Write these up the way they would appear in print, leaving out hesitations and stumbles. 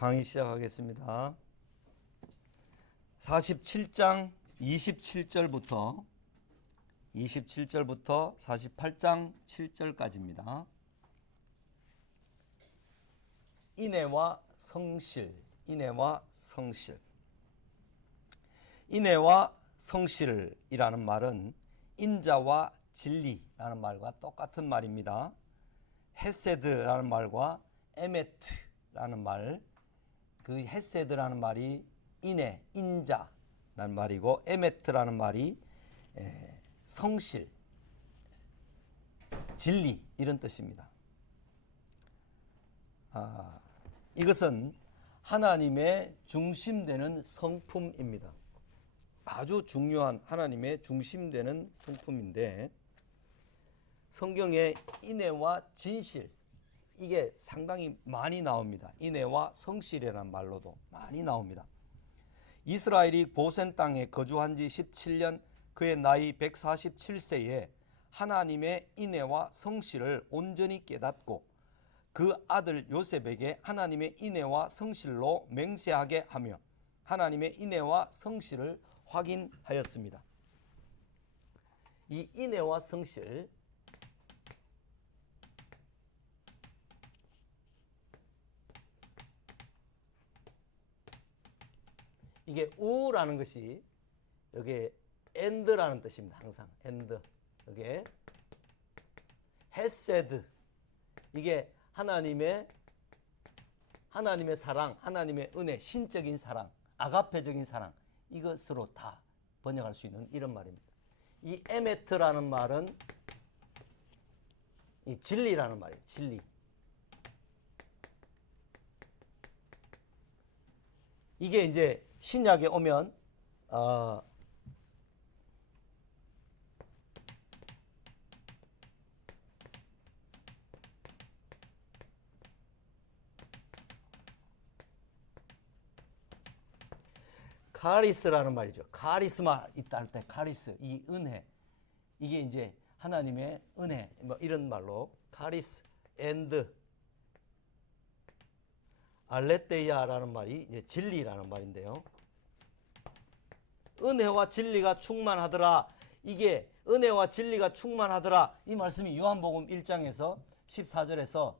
강의 시작하겠습니다. 47장 27절부터 48장 7절까지입니다. 인애와 성실, 인애와 성실. 인애와 성실이라는 말은 인자와 진리라는 말과 똑같은 말입니다. 헤세드라는 말과 에메트라는 말, 그 헤세드라는 말이 인애, 인자라는 말이고 에메트라는 말이 성실, 진리 이런 뜻입니다. 이것은 하나님의 중심되는 성품입니다. 아주 중요한 하나님의 중심되는 성품인데 성경에 인애와 진실 이게 상당히 많이 나옵니다. 인애와 성실이라는 말로도 많이 나옵니다. 이스라엘이 고센 땅에 거주한 지 17년 그의 나이 147세에 하나님의 인애와 성실을 온전히 깨닫고 그 아들 요셉에게 하나님의 인애와 성실로 맹세하게 하며 하나님의 인애와 성실을 확인하였습니다. 이 인애와 성실, 이게 우라는 것이 여기 엔드라는 뜻입니다. 항상 엔드. 여기 헤세드. 이게 하나님의 사랑, 하나님의 은혜, 신적인 사랑, 아가페적인 사랑 이것으로 다 번역할 수 있는 이런 말입니다. 이 에메트라는 말은 이 진리라는 말이에요. 진리. 이게 이제 신약에 오면 카리스라는 말이죠. 카리스마 있다 할 때 카리스, 이 은혜, 이게 이제 하나님의 은혜, 뭐 이런 말로 카리스, 앤드, 알레테이아라는 말이 이제 진리라는 말인데요. 은혜와 진리가 충만하더라. 이게 은혜와 진리가 충만하더라. 이 말씀이 요한복음 1장에서 14절에서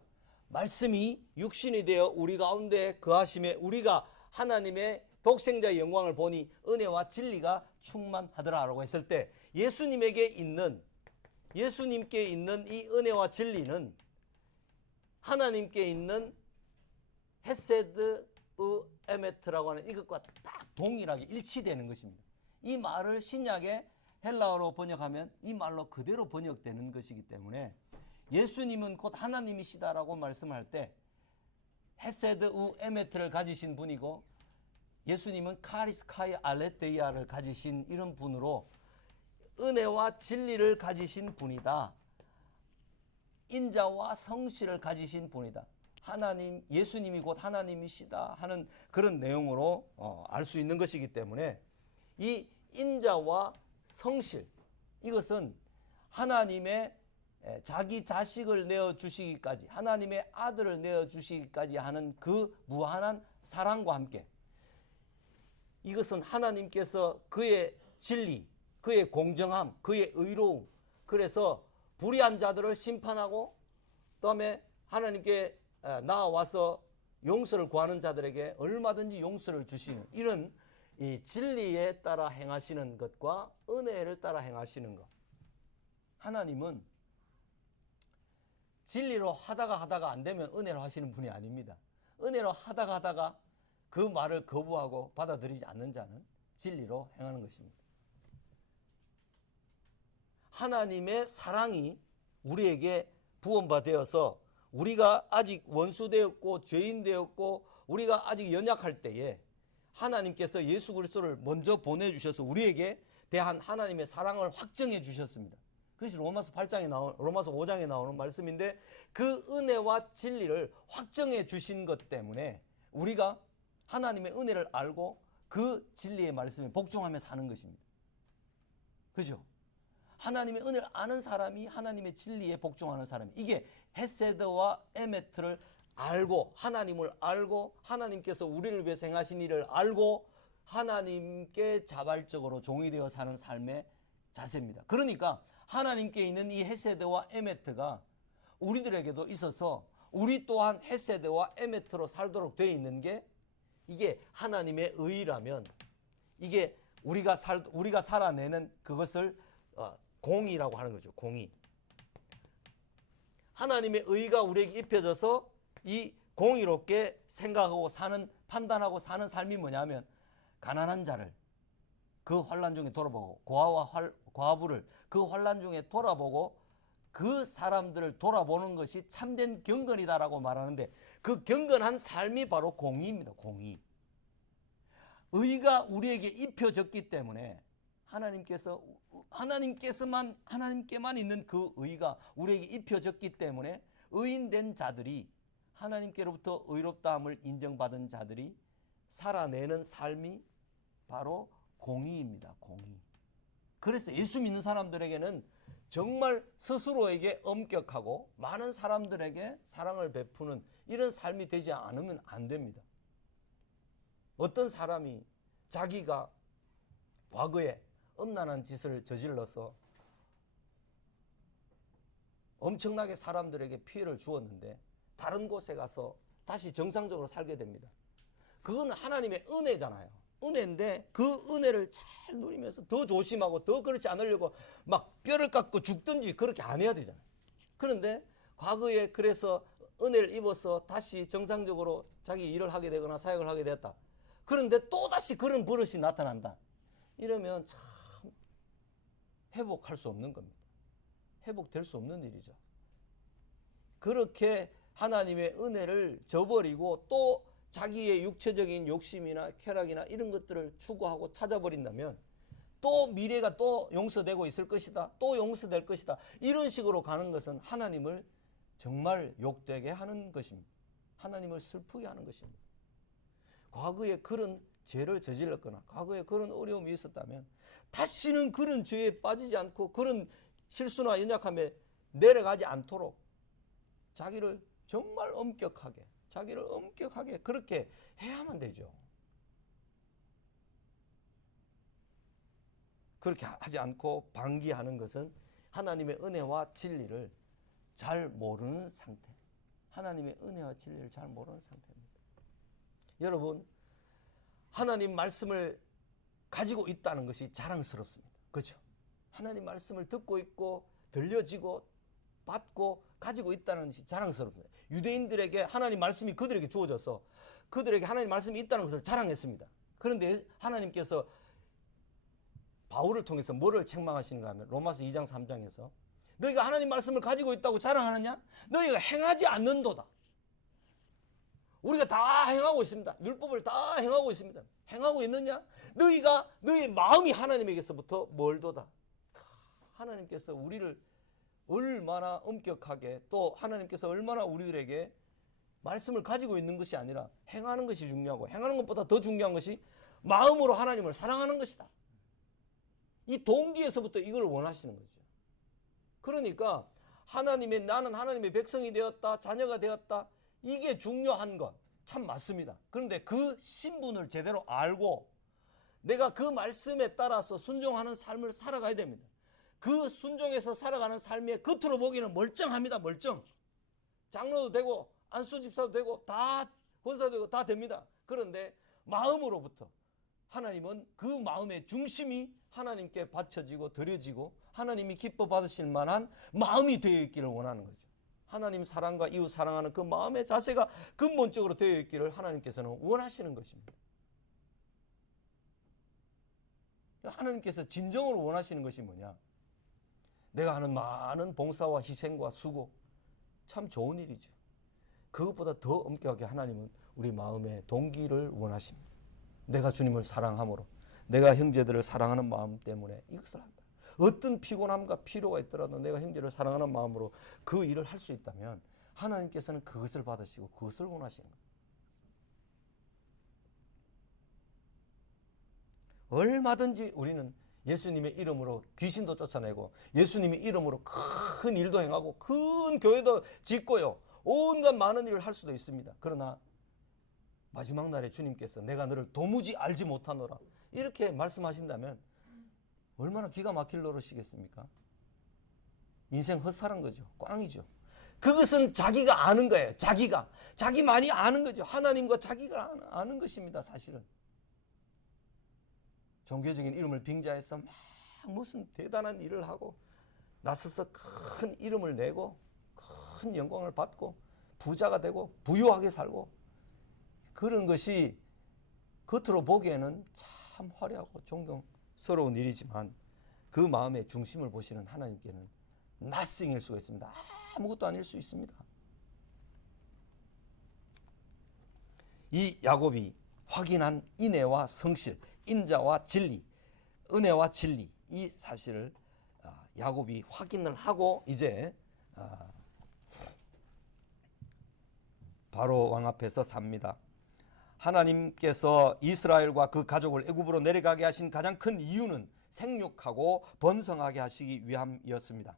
말씀이 육신이 되어 우리 가운데 거하심에 우리가 하나님의 독생자의 영광을 보니 은혜와 진리가 충만하더라라고 했을 때 예수님께 있는 이 은혜와 진리는 하나님께 있는 헤세드 에메트라고 하는 이것과 딱 동일하게 일치되는 것입니다. 이 말을 신약에 헬라어로 번역하면 이 말로 그대로 번역되는 것이기 때문에 예수님은 곧 하나님이시다라고 말씀할 때 헤세드 에메트를 가지신 분이고 예수님은 카리스카이 알레테이아를 가지신 이런 분으로 은혜와 진리를 가지신 분이다. 인자와 성실을 가지신 분이다. 하나님, 예수님이 곧 하나님이시다 하는 그런 내용으로 알 수 있는 것이기 때문에 이 인자와 성실, 이것은 하나님의 자기 자식을 내어주시기까지, 하나님의 아들을 내어주시기까지 하는 그 무한한 사랑과 함께 이것은 하나님께서 그의 진리, 그의 공정함, 그의 의로움, 그래서 불의한 자들을 심판하고 그 다음에 하나님께 나와서 용서를 구하는 자들에게 얼마든지 용서를 주시는 이런 이 진리에 따라 행하시는 것과 은혜를 따라 행하시는 것. 하나님은 진리로 하다가 안 되면 은혜로 하시는 분이 아닙니다. 은혜로 하다가 그 말을 거부하고 받아들이지 않는 자는 진리로 행하는 것입니다. 하나님의 사랑이 우리에게 부원받아서 우리가 아직 원수되었고 죄인되었고 우리가 아직 연약할 때에 하나님께서 예수 그리스도를 먼저 보내주셔서 우리에게 대한 하나님의 사랑을 확정해 주셨습니다. 그것이 로마서 5장에 나오는 말씀인데 그 은혜와 진리를 확정해 주신 것 때문에 우리가 하나님의 은혜를 알고 그 진리의 말씀에 복종하며 사는 것입니다. 그죠? 하나님의 은혜를 아는 사람이 하나님의 진리에 복종하는 사람이 이게 헤세드와 에메트를 알고 하나님을 알고 하나님께서 우리를 위해서 행하신 일을 알고 하나님께 자발적으로 종이 되어 사는 삶의 자세입니다. 그러니까 하나님께 있는 이 헤세드와 에메트가 우리들에게도 있어서 우리 또한 헤세드와 에메트로 살도록 되어 있는 게 이게 하나님의 의라면 이게 우리가 살아내는 그것을 공의라고 하는 거죠. 공의. 하나님의 의가 우리에게 입혀져서 이 공의롭게 생각하고 사는 판단하고 사는 삶이 뭐냐면 가난한 자를 그 환난 중에 돌아보고 고아와 과부를 그 환난 중에 돌아보고 그 사람들을 돌아보는 것이 참된 경건이다라고 말하는데 그 경건한 삶이 바로 공의입니다. 공의. 의가 우리에게 입혀졌기 때문에 하나님께만 있는 그 의가 우리에게 입혀졌기 때문에 의인된 자들이 하나님께로부터 의롭다함을 인정받은 자들이 살아내는 삶이 바로 공의입니다. 공의. 그래서 예수 믿는 사람들에게는 정말 스스로에게 엄격하고 많은 사람들에게 사랑을 베푸는 이런 삶이 되지 않으면 안 됩니다. 어떤 사람이 자기가 과거에 엄난한 짓을 저질러서 엄청나게 사람들에게 피해를 주었는데 다른 곳에 가서 다시 정상적으로 살게 됩니다. 그건 하나님의 은혜잖아요. 은혜인데 그 은혜를 잘 누리면서 더 조심하고 더 그렇지 않으려고 막 뼈를 깎고 죽든지 그렇게 안 해야 되잖아요. 그런데 과거에 그래서 은혜를 입어서 다시 정상적으로 자기 일을 하게 되거나 사역을 하게 됐다. 그런데 또다시 그런 버릇이 나타난다. 이러면 참 회복할 수 없는 겁니다. 회복될 수 없는 일이죠. 그렇게 하나님의 은혜를 저버리고 또 자기의 육체적인 욕심이나 쾌락이나 이런 것들을 추구하고 찾아버린다면 또 미래가 또 용서되고 있을 것이다. 또 용서될 것이다. 이런 식으로 가는 것은 하나님을 정말 욕되게 하는 것입니다. 하나님을 슬프게 하는 것입니다. 과거에 그런 죄를 저질렀거나 과거에 그런 어려움이 있었다면 다시는 그런 죄에 빠지지 않고 그런 실수나 연약함에 내려가지 않도록 자기를 정말 엄격하게 그렇게 해야만 되죠. 그렇게 하지 않고 방기하는 것은 하나님의 은혜와 진리를 잘 모르는 상태. 하나님의 은혜와 진리를 잘 모르는 상태입니다. 여러분, 하나님 말씀을 가지고 있다는 것이 자랑스럽습니다. 그렇죠? 하나님 말씀을 듣고 있고 들려지고 받고 가지고 있다는 것이 자랑스럽습니다. 유대인들에게 하나님 말씀이 그들에게 주어져서 그들에게 하나님 말씀이 있다는 것을 자랑했습니다. 그런데 하나님께서 바울을 통해서 뭐를 책망하시는가 하면 로마서 2장 3장에서 너희가 하나님 말씀을 가지고 있다고 자랑하느냐? 너희가 행하지 않는도다. 우리가 다 행하고 있습니다. 율법을 다 행하고 있습니다. 행하고 있느냐? 너희 마음이 하나님에게서부터 멀도다. 하나님께서 우리를 얼마나 엄격하게 또 하나님께서 얼마나 우리들에게 말씀을 가지고 있는 것이 아니라 행하는 것이 중요하고 행하는 것보다 더 중요한 것이 마음으로 하나님을 사랑하는 것이다. 이 동기에서부터 이걸 원하시는 거죠. 그러니까 나는 하나님의 백성이 되었다, 자녀가 되었다. 이게 중요한 것 참 맞습니다. 그런데 그 신분을 제대로 알고 내가 그 말씀에 따라서 순종하는 삶을 살아가야 됩니다. 그 순종해서 살아가는 삶의 겉으로 보기는 멀쩡합니다. 멀쩡. 장로도 되고 안수집사도 되고 다 권사도 되고 다 됩니다. 그런데 마음으로부터 하나님은 그 마음의 중심이 하나님께 바쳐지고 드려지고 하나님이 기뻐 받으실 만한 마음이 되어 있기를 원하는 거죠. 하나님 사랑과 이웃 사랑하는 그 마음의 자세가 근본적으로 되어 있기를 하나님께서는 원하시는 것입니다. 하나님께서 진정으로 원하시는 것이 뭐냐? 내가 하는 많은 봉사와 희생과 수고 참 좋은 일이죠. 그것보다 더 엄격하게 하나님은 우리 마음의 동기를 원하십니다. 내가 주님을 사랑함으로 내가 형제들을 사랑하는 마음 때문에 이것을 한다. 어떤 피곤함과 피로가 있더라도 내가 형제를 사랑하는 마음으로 그 일을 할 수 있다면 하나님께서는 그것을 받으시고 그것을 원하시는 거예요. 얼마든지 우리는 예수님의 이름으로 귀신도 쫓아내고 예수님의 이름으로 큰 일도 행하고 큰 교회도 짓고요. 온갖 많은 일을 할 수도 있습니다. 그러나 마지막 날에 주님께서 내가 너를 도무지 알지 못하노라 이렇게 말씀하신다면 얼마나 기가 막힐 노릇이겠습니까? 인생 헛살한 거죠. 꽝이죠. 그것은 자기가 아는 거예요. 자기만이 아는 거죠. 하나님과 자기가 아는 것입니다. 사실은 종교적인 이름을 빙자해서 막 무슨 대단한 일을 하고 나서서 큰 이름을 내고 큰 영광을 받고 부자가 되고 부유하게 살고 그런 것이 겉으로 보기에는 참 화려하고 존경스러운 일이지만 그 마음의 중심을 보시는 하나님께는 nothing일 수가 있습니다. 아무것도 아닐 수 있습니다. 이 야곱이 확인한 인애와 성실, 인자와 진리, 은혜와 진리 이 사실을 야곱이 확인을 하고 이제 바로 왕 앞에서 삽니다. 하나님께서 이스라엘과 그 가족을 애굽으로 내려가게 하신 가장 큰 이유는 생육하고 번성하게 하시기 위함이었습니다.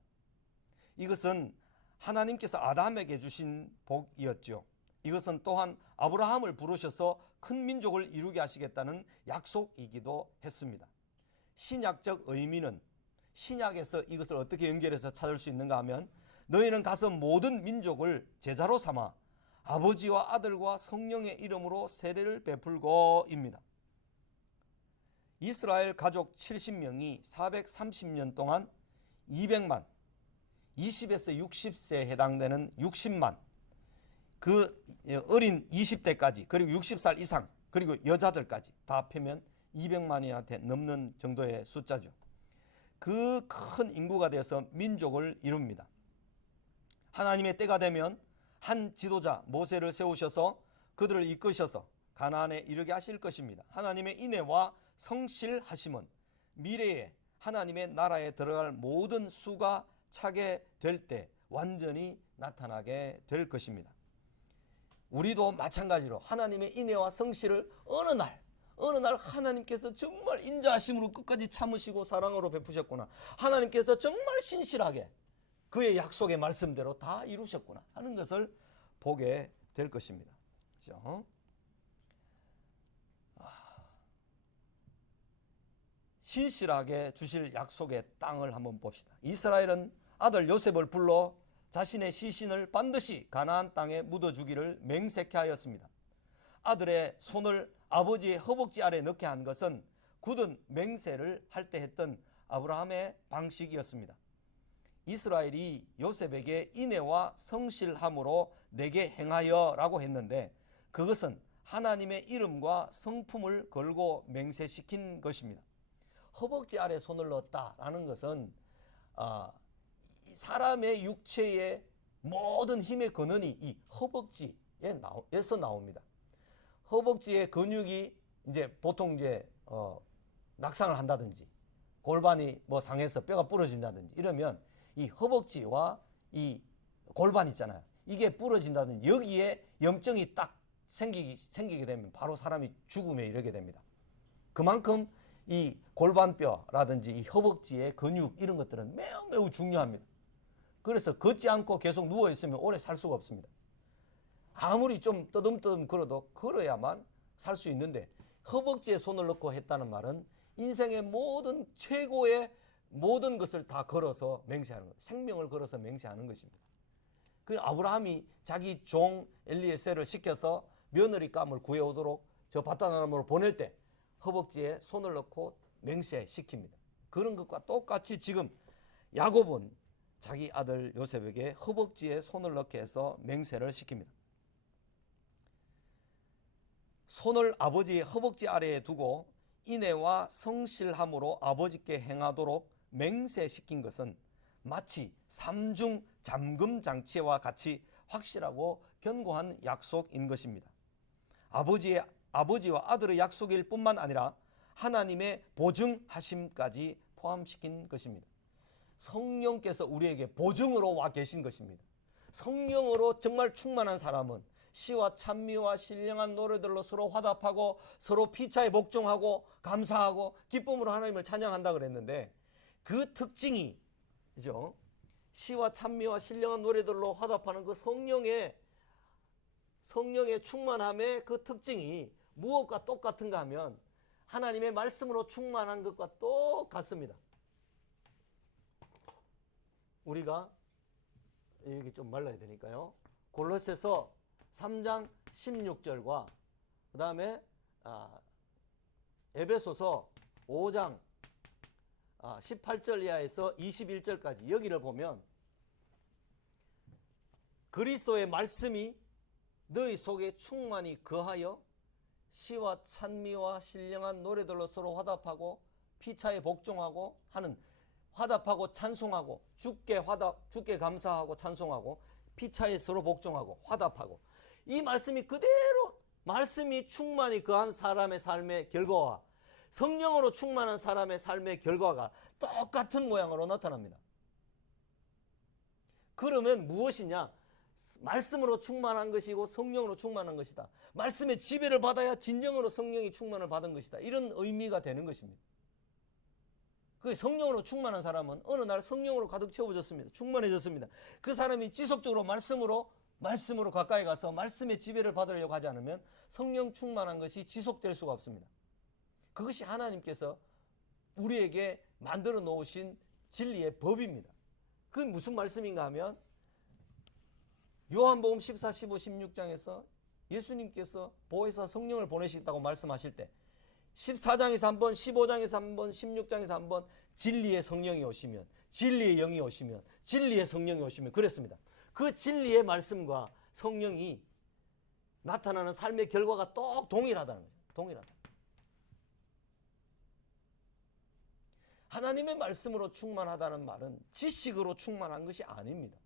이것은 하나님께서 아담에게 주신 복이었죠. 이것은 또한 아브라함을 부르셔서 큰 민족을 이루게 하시겠다는 약속이기도 했습니다. 신약적 의미는 신약에서 이것을 어떻게 연결해서 찾을 수 있는가 하면 너희는 가서 모든 민족을 제자로 삼아 아버지와 아들과 성령의 이름으로 세례를 베풀고입니다. 이스라엘 가족 70명이 430년 동안 200만, 20에서 60세에 해당되는 60만, 그 어린 20대까지 그리고 60살 이상 그리고 여자들까지 다 합하면 200만이한테 넘는 정도의 숫자죠. 그 큰 인구가 되어서 민족을 이룹니다. 하나님의 때가 되면 한 지도자 모세를 세우셔서 그들을 이끄셔서 가나안에 이르게 하실 것입니다. 하나님의 인애와 성실하심은 미래에 하나님의 나라에 들어갈 모든 수가 차게 될 때 완전히 나타나게 될 것입니다. 우리도 마찬가지로 하나님의 인애와 성실을 어느 날 하나님께서 정말 인자하심으로 끝까지 참으시고 사랑으로 베푸셨구나. 하나님께서 정말 신실하게 그의 약속의 말씀대로 다 이루셨구나 하는 것을 보게 될 것입니다. 그렇죠? 신실하게 주실 약속의 땅을 한번 봅시다. 이스라엘은 아들 요셉을 불러 자신의 시신을 반드시 가나안 땅에 묻어주기를 맹세케 하였습니다. 아들의 손을 아버지의 허벅지 아래 넣게 한 것은 굳은 맹세를 할 때 했던 아브라함의 방식이었습니다. 이스라엘이 요셉에게 인애와 성실함으로 내게 행하여 라고 했는데 그것은 하나님의 이름과 성품을 걸고 맹세시킨 것입니다. 허벅지 아래 손을 넣었다라는 것은 사람의 육체의 모든 힘의 근원이 이 허벅지에서 나옵니다. 허벅지의 근육이 이제 보통 이제 낙상을 한다든지 골반이 뭐 상해서 뼈가 부러진다든지 이러면 이 허벅지와 이 골반 있잖아요. 이게 부러진다든지 여기에 염증이 딱 생기게 되면 바로 사람이 죽음에 이르게 됩니다. 그만큼 이 골반뼈라든지 이 허벅지의 근육 이런 것들은 매우 중요합니다. 그래서 걷지 않고 계속 누워 있으면 오래 살 수가 없습니다. 아무리 좀 떠듬떠듬 걸어도 걸어야만 살 수 있는데 허벅지에 손을 넣고 했다는 말은 인생의 모든 최고의 모든 것을 다 걸어서 맹세하는 것, 생명을 걸어서 맹세하는 것입니다. 그 아브라함이 자기 종 엘리에셀을 시켜서 며느리감을 구해오도록 저 바다나람으로 보낼 때 허벅지에 손을 넣고 맹세시킵니다. 그런 것과 똑같이 지금 야곱은 자기 아들 요셉에게 허벅지에 손을 넣게 해서 맹세를 시킵니다. 손을 아버지의 허벅지 아래에 두고 인애와 성실함으로 아버지께 행하도록 맹세시킨 것은 마치 삼중 잠금 장치와 같이 확실하고 견고한 약속인 것입니다. 아버지와 아들의 약속일 뿐만 아니라 하나님의 보증하심까지 포함시킨 것입니다. 성령께서 우리에게 보증으로 와 계신 것입니다. 성령으로 정말 충만한 사람은 시와 찬미와 신령한 노래들로 서로 화답하고 서로 피차에 복종하고 감사하고 기쁨으로 하나님을 찬양한다 그랬는데 그 특징이 그죠? 시와 찬미와 신령한 노래들로 화답하는 그 성령의 충만함의 그 특징이 무엇과 똑같은가 하면 하나님의 말씀으로 충만한 것과 똑같습니다. 우리가 여기 좀 말라야 되니까요. 골로새서 3장 16절과 그 다음에 에베소서 5장 18절 이하에서 21절까지 여기를 보면 그리스도의 말씀이 너희 속에 충만히 거하여 시와 찬미와 신령한 노래들로 서로 화답하고 피차에 복종하고 하는, 화답하고 찬송하고 주께 감사하고 찬송하고 피차에 서로 복종하고 화답하고, 이 말씀이 그대로 말씀이 충만히 거한 사람의 삶의 결과와 성령으로 충만한 사람의 삶의 결과가 똑같은 모양으로 나타납니다. 그러면 무엇이냐? 말씀으로 충만한 것이고 성령으로 충만한 것이다. 말씀의 지배를 받아야 진정으로 성령이 충만을 받은 것이다. 이런 의미가 되는 것입니다. 그 성령으로 충만한 사람은 어느 날 성령으로 가득 채워졌습니다. 충만해졌습니다. 그 사람이 지속적으로 말씀으로 가까이 가서 말씀의 지배를 받으려고 하지 않으면 성령 충만한 것이 지속될 수가 없습니다. 그것이 하나님께서 우리에게 만들어 놓으신 진리의 법입니다. 그게 무슨 말씀인가 하면 요한복음 14, 15, 16장에서 예수님께서 보혜사 성령을 보내시겠다고 말씀하실 때 14장에서 한 번, 15장에서 한 번, 16장에서 한 번 진리의 성령이 오시면, 진리의 영이 오시면, 진리의 성령이 오시면 그랬습니다. 그 진리의 말씀과 성령이 나타나는 삶의 결과가 똑 동일하다는 거죠. 동일하다. 하나님의 말씀으로 충만하다는 말은 지식으로 충만한 것이 아닙니다.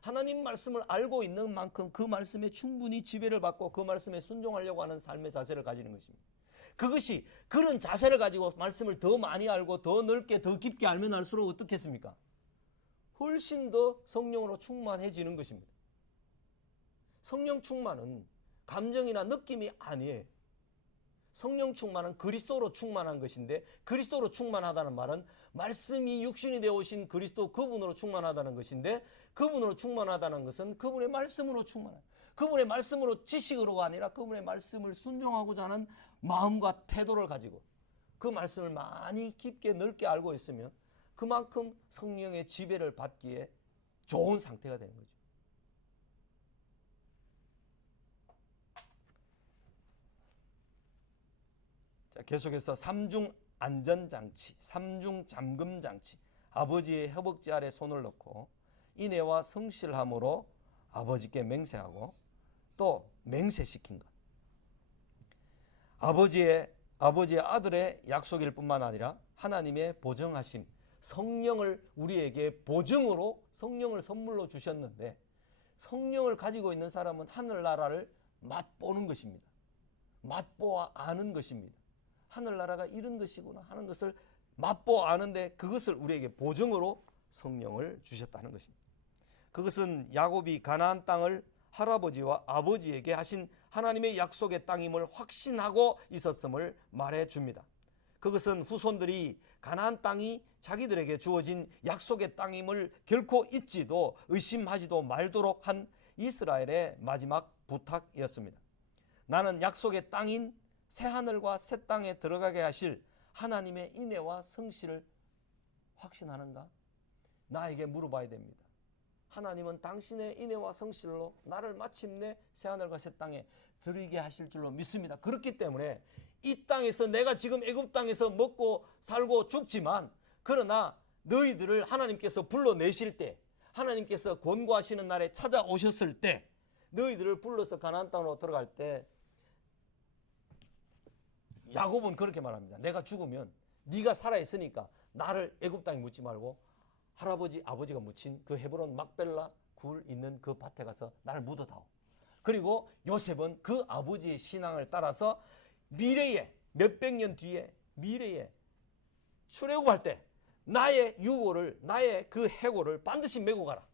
하나님 말씀을 알고 있는 만큼 그 말씀에 충분히 지배를 받고 그 말씀에 순종하려고 하는 삶의 자세를 가지는 것입니다. 그것이, 그런 자세를 가지고 말씀을 더 많이 알고 더 넓게 더 깊게 알면 알수록 어떻겠습니까? 훨씬 더 성령으로 충만해지는 것입니다. 성령 충만은 감정이나 느낌이 아니에요. 성령 충만은 그리스도로 충만한 것인데, 그리스도로 충만하다는 말은 말씀이 육신이 되어 오신 그리스도 그분으로 충만하다는 것인데, 그분으로 충만하다는 것은 그분의 말씀으로 충만한, 그분의 말씀으로 지식으로가 아니라 그분의 말씀을 순종하고자 하는 마음과 태도를 가지고 그 말씀을 많이 깊게 넓게 알고 있으면 그만큼 성령의 지배를 받기에 좋은 상태가 되는 거죠. 자, 계속해서 삼중 안전장치, 삼중 잠금장치, 아버지의 허벅지 아래 손을 넣고 인애와 성실함으로 아버지께 맹세하고 또 맹세시킨 것. 아버지의 아들의 약속일 뿐만 아니라 하나님의 보증하심, 성령을 우리에게 보증으로 성령을 선물로 주셨는데, 성령을 가지고 있는 사람은 하늘나라를 맛보는 것입니다. 맛보아 아는 것입니다. 하늘나라가 이런 것이구나 하는 것을 맛보아 아는데, 그것을 우리에게 보증으로 성령을 주셨다는 것입니다. 그것은 야곱이 가나안 땅을 할아버지와 아버지에게 하신 하나님의 약속의 땅임을 확신하고 있었음을 말해줍니다. 그것은 후손들이 가나안 땅이 자기들에게 주어진 약속의 땅임을 결코 잊지도 의심하지도 말도록 한 이스라엘의 마지막 부탁이었습니다. 나는 약속의 땅인 새하늘과 새 땅에 들어가게 하실 하나님의 인애와 성실을 확신하는가? 나에게 물어봐야 됩니다. 하나님은 당신의 인애와 성실로 나를 마침내 새하늘과 새 땅에 들이게 하실 줄로 믿습니다. 그렇기 때문에 이 땅에서, 내가 지금 애굽 땅에서 먹고 살고 죽지만, 그러나 너희들을 하나님께서 불러내실 때, 하나님께서 권고하시는 날에 찾아오셨을 때, 너희들을 불러서 가나안 땅으로 들어갈 때, 야곱은 그렇게 말합니다. 내가 죽으면 네가 살아있으니까 나를 애굽 땅에 묻지 말고 할아버지 아버지가 묻힌 그 헤브론 막벨라 굴 있는 그 밭에 가서 나를 묻어다오. 그리고 요셉은 그 아버지의 신앙을 따라서 미래에, 몇백 년 뒤에 미래에 출애굽할 때 나의 유고를, 나의 그 해고를 반드시 메고 가라.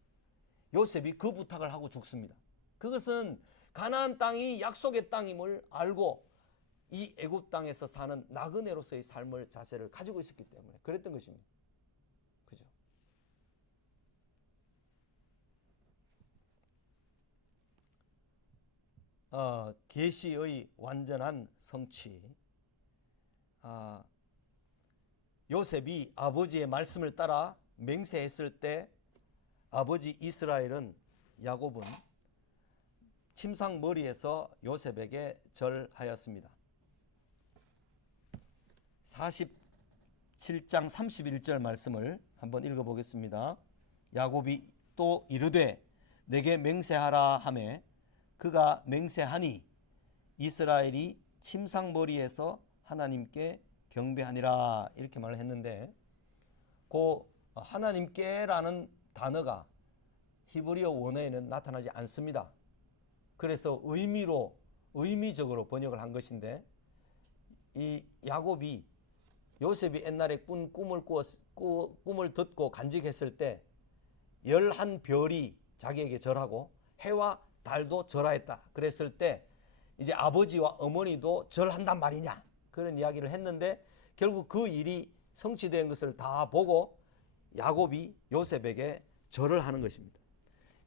요셉이 그 부탁을 하고 죽습니다. 그것은 가나안 땅이 약속의 땅임을 알고 이 애굽 땅에서 사는 나그네로서의 삶을, 자세를 가지고 있었기 때문에 그랬던 것입니다. 그죠? 계시의 완전한 성취. 요셉이 아버지의 말씀을 따라 맹세했을 때 아버지 이스라엘은 야곱은 침상머리에서 요셉에게 절하였습니다. 47장 31절 말씀을 한번 읽어보겠습니다. 야곱이 또 이르되 내게 맹세하라 하매 그가 맹세하니 이스라엘이 침상머리에서 하나님께 경배하니라 이렇게 말을 했는데, 그 하나님께라는 단어가 히브리어 원어에는 나타나지 않습니다. 그래서 의미적으로 번역을 한 것인데, 이 야곱이 요셉이 옛날에 꾼 꿈을 듣고 간직했을 때 11별이 자기에게 절하고 해와 달도 절하였다 그랬을 때 이제 아버지와 어머니도 절한단 말이냐 그런 이야기를 했는데, 결국 그 일이 성취된 것을 다 보고 야곱이 요셉에게 절을 하는 것입니다.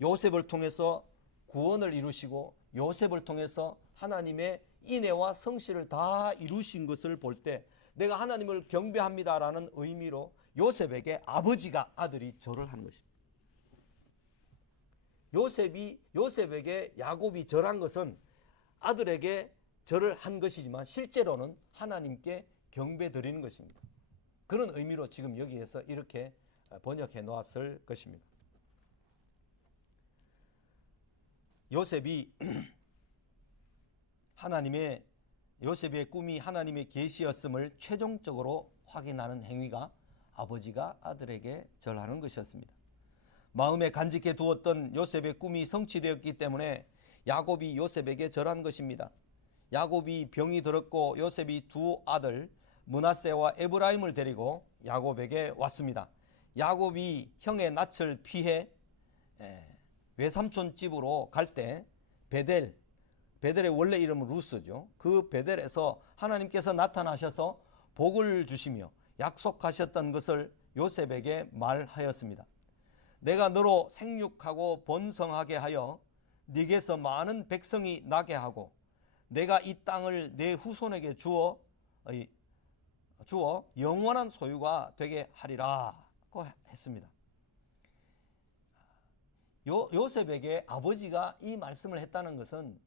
요셉을 통해서 구원을 이루시고 요셉을 통해서 하나님의 인애와 성실을 다 이루신 것을 볼 때 내가 하나님을 경배합니다라는 의미로 요셉에게 아버지가 아들이 절을 하는 것입니다. 요셉에게 야곱이 절한 것은 아들에게 절을 한 것이지만 실제로는 하나님께 경배 드리는 것입니다. 그런 의미로 지금 여기에서 이렇게 번역해 놓았을 것입니다. 요셉의 꿈이 하나님의 계시였음을 최종적으로 확인하는 행위가 아버지가 아들에게 절하는 것이었습니다. 마음에 간직해 두었던 요셉의 꿈이 성취되었기 때문에 야곱이 요셉에게 절한 것입니다. 야곱이 병이 들었고 요셉이 두 아들 므낫세와 에브라임을 데리고 야곱에게 왔습니다. 야곱이 형의 낯을 피해 외삼촌 집으로 갈 때 베델의 원래 이름은 루스죠. 그 베델에서 하나님께서 나타나셔서 복을 주시며 약속하셨던 것을 요셉에게 말하였습니다. 내가 너로 생육하고 번성하게 하여 네게서 많은 백성이 나게 하고 내가 이 땅을 내 후손에게 주어 영원한 소유가 되게 하리라고 했습니다. 요셉에게 아버지가 이 말씀을 했다는 것은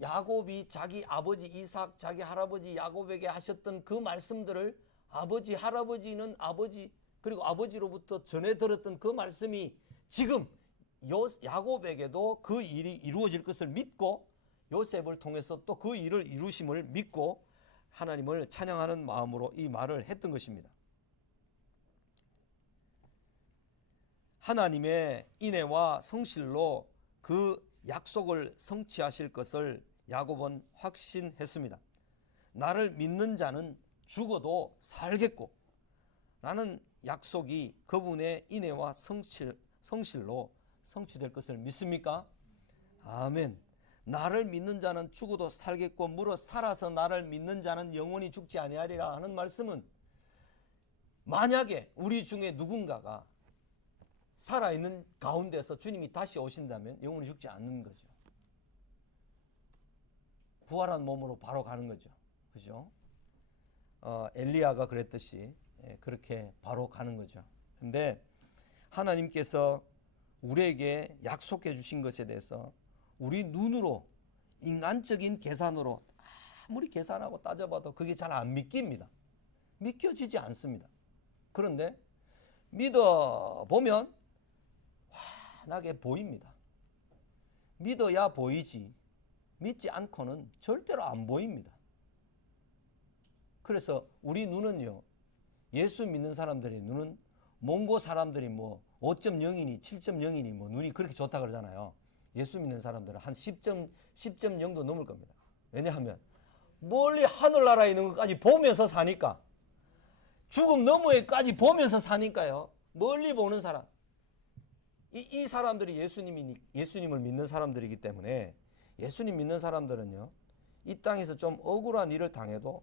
야곱이 자기 아버지 이삭, 자기 할아버지 야곱에게 하셨던 그 말씀들을 아버지, 할아버지는 아버지, 그리고 아버지로부터 전해 들었던 그 말씀이 지금 야곱에게도 그 일이 이루어질 것을 믿고 요셉을 통해서 또 그 일을 이루심을 믿고 하나님을 찬양하는 마음으로 이 말을 했던 것입니다. 하나님의 인애와 성실로 그 약속을 성취하실 것을 야곱은 확신했습니다. 나를 믿는 자는 죽어도 살겠고 라는 약속이 그분의 인애와 성실로 성취될 것을 믿습니까? 아멘. 나를 믿는 자는 죽어도 살겠고 무릇 살아서 나를 믿는 자는 영원히 죽지 아니하리라 하는 말씀은 만약에 우리 중에 누군가가 살아있는 가운데서 주님이 다시 오신다면 영원히 죽지 않는 거죠. 부활한 몸으로 바로 가는 거죠. 그죠? 엘리야가 그랬듯이 그렇게 바로 가는 거죠. 근데 하나님께서 우리에게 약속해 주신 것에 대해서 우리 눈으로 인간적인 계산으로 아무리 계산하고 따져봐도 그게 잘 안 믿깁니다. 믿겨지지 않습니다. 그런데 믿어보면 환하게 보입니다. 믿어야 보이지 믿지 않고는 절대로 안 보입니다. 그래서 우리 눈은요, 예수 믿는 사람들의 눈은 몽고 사람들이 5.0이니 7.0이니 눈이 그렇게 좋다 그러잖아요. 예수 믿는 사람들은 한 10.0도 넘을 겁니다. 왜냐하면 멀리 하늘나라에 있는 것까지 보면서 사니까, 죽음 너머에까지 보면서 사니까요. 멀리 보는 사람. 이 사람들이 예수님을 믿는 사람들이기 때문에 예수님 믿는 사람들은요, 이 땅에서 좀 억울한 일을 당해도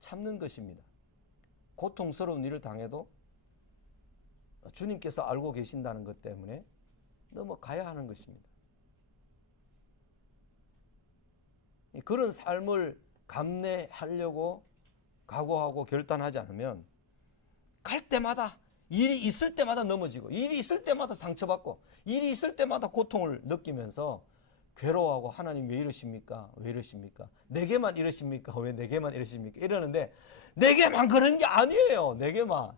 참는 것입니다. 고통스러운 일을 당해도 주님께서 알고 계신다는 것 때문에 넘어가야 하는 것입니다. 그런 삶을 감내하려고 각오하고 결단하지 않으면 갈 때마다 일이 있을 때마다 넘어지고 일이 있을 때마다 상처받고 일이 있을 때마다 고통을 느끼면서 괴로워하고 하나님 왜 이러십니까? 왜 이러십니까? 내게만 이러십니까? 왜 내게만 이러십니까? 이러는데 내게만 그런 게 아니에요. 내게만.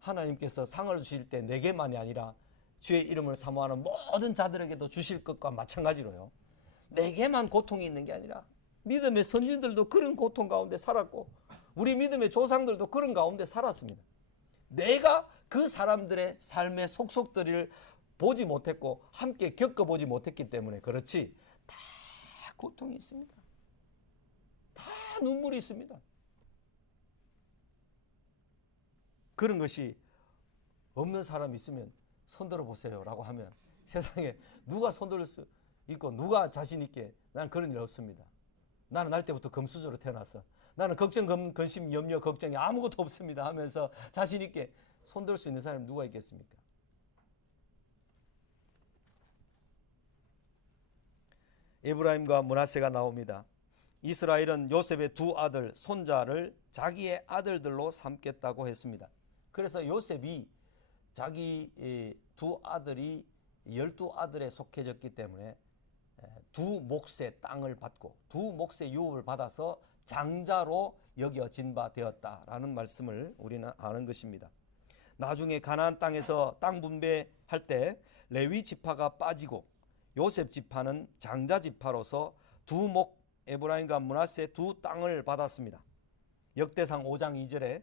하나님께서 상을 주실 때 내게만이 아니라 주의 이름을 사모하는 모든 자들에게도 주실 것과 마찬가지로요. 내게만 고통이 있는 게 아니라 믿음의 선진들도 그런 고통 가운데 살았고 우리 믿음의 조상들도 그런 가운데 살았습니다. 내가 그 사람들의 삶의 속속들이를 보지 못했고 함께 겪어보지 못했기 때문에 그렇지 다 고통이 있습니다. 다 눈물이 있습니다. 그런 것이 없는 사람이 있으면 손들어 보세요 라고 하면 세상에 누가 손들을 수 있고 누가 자신 있게 난 그런 일 없습니다. 나는 날 때부터 금수저로 태어났어. 나는 걱정, 근심, 염려, 걱정이 아무것도 없습니다 하면서 자신 있게 손들 수 있는 사람이 누가 있겠습니까? 에브라임과 므낫세가 나옵니다. 이스라엘은 요셉의 두 아들, 손자를 자기의 아들들로 삼겠다고 했습니다. 그래서 요셉이 자기 두 아들이 12아들에 속해졌기 때문에 두 몫의 땅을 받고 두 몫의 유업을 받아서 장자로 여겨진 바 되었다라는 말씀을 우리는 아는 것입니다. 나중에 가나안 땅에서 땅 분배할 때 레위 지파가 빠지고 요셉 지파는 장자 지파로서 두 목 에브라임과 므낫세 두 땅을 받았습니다. 역대상 5장 2절에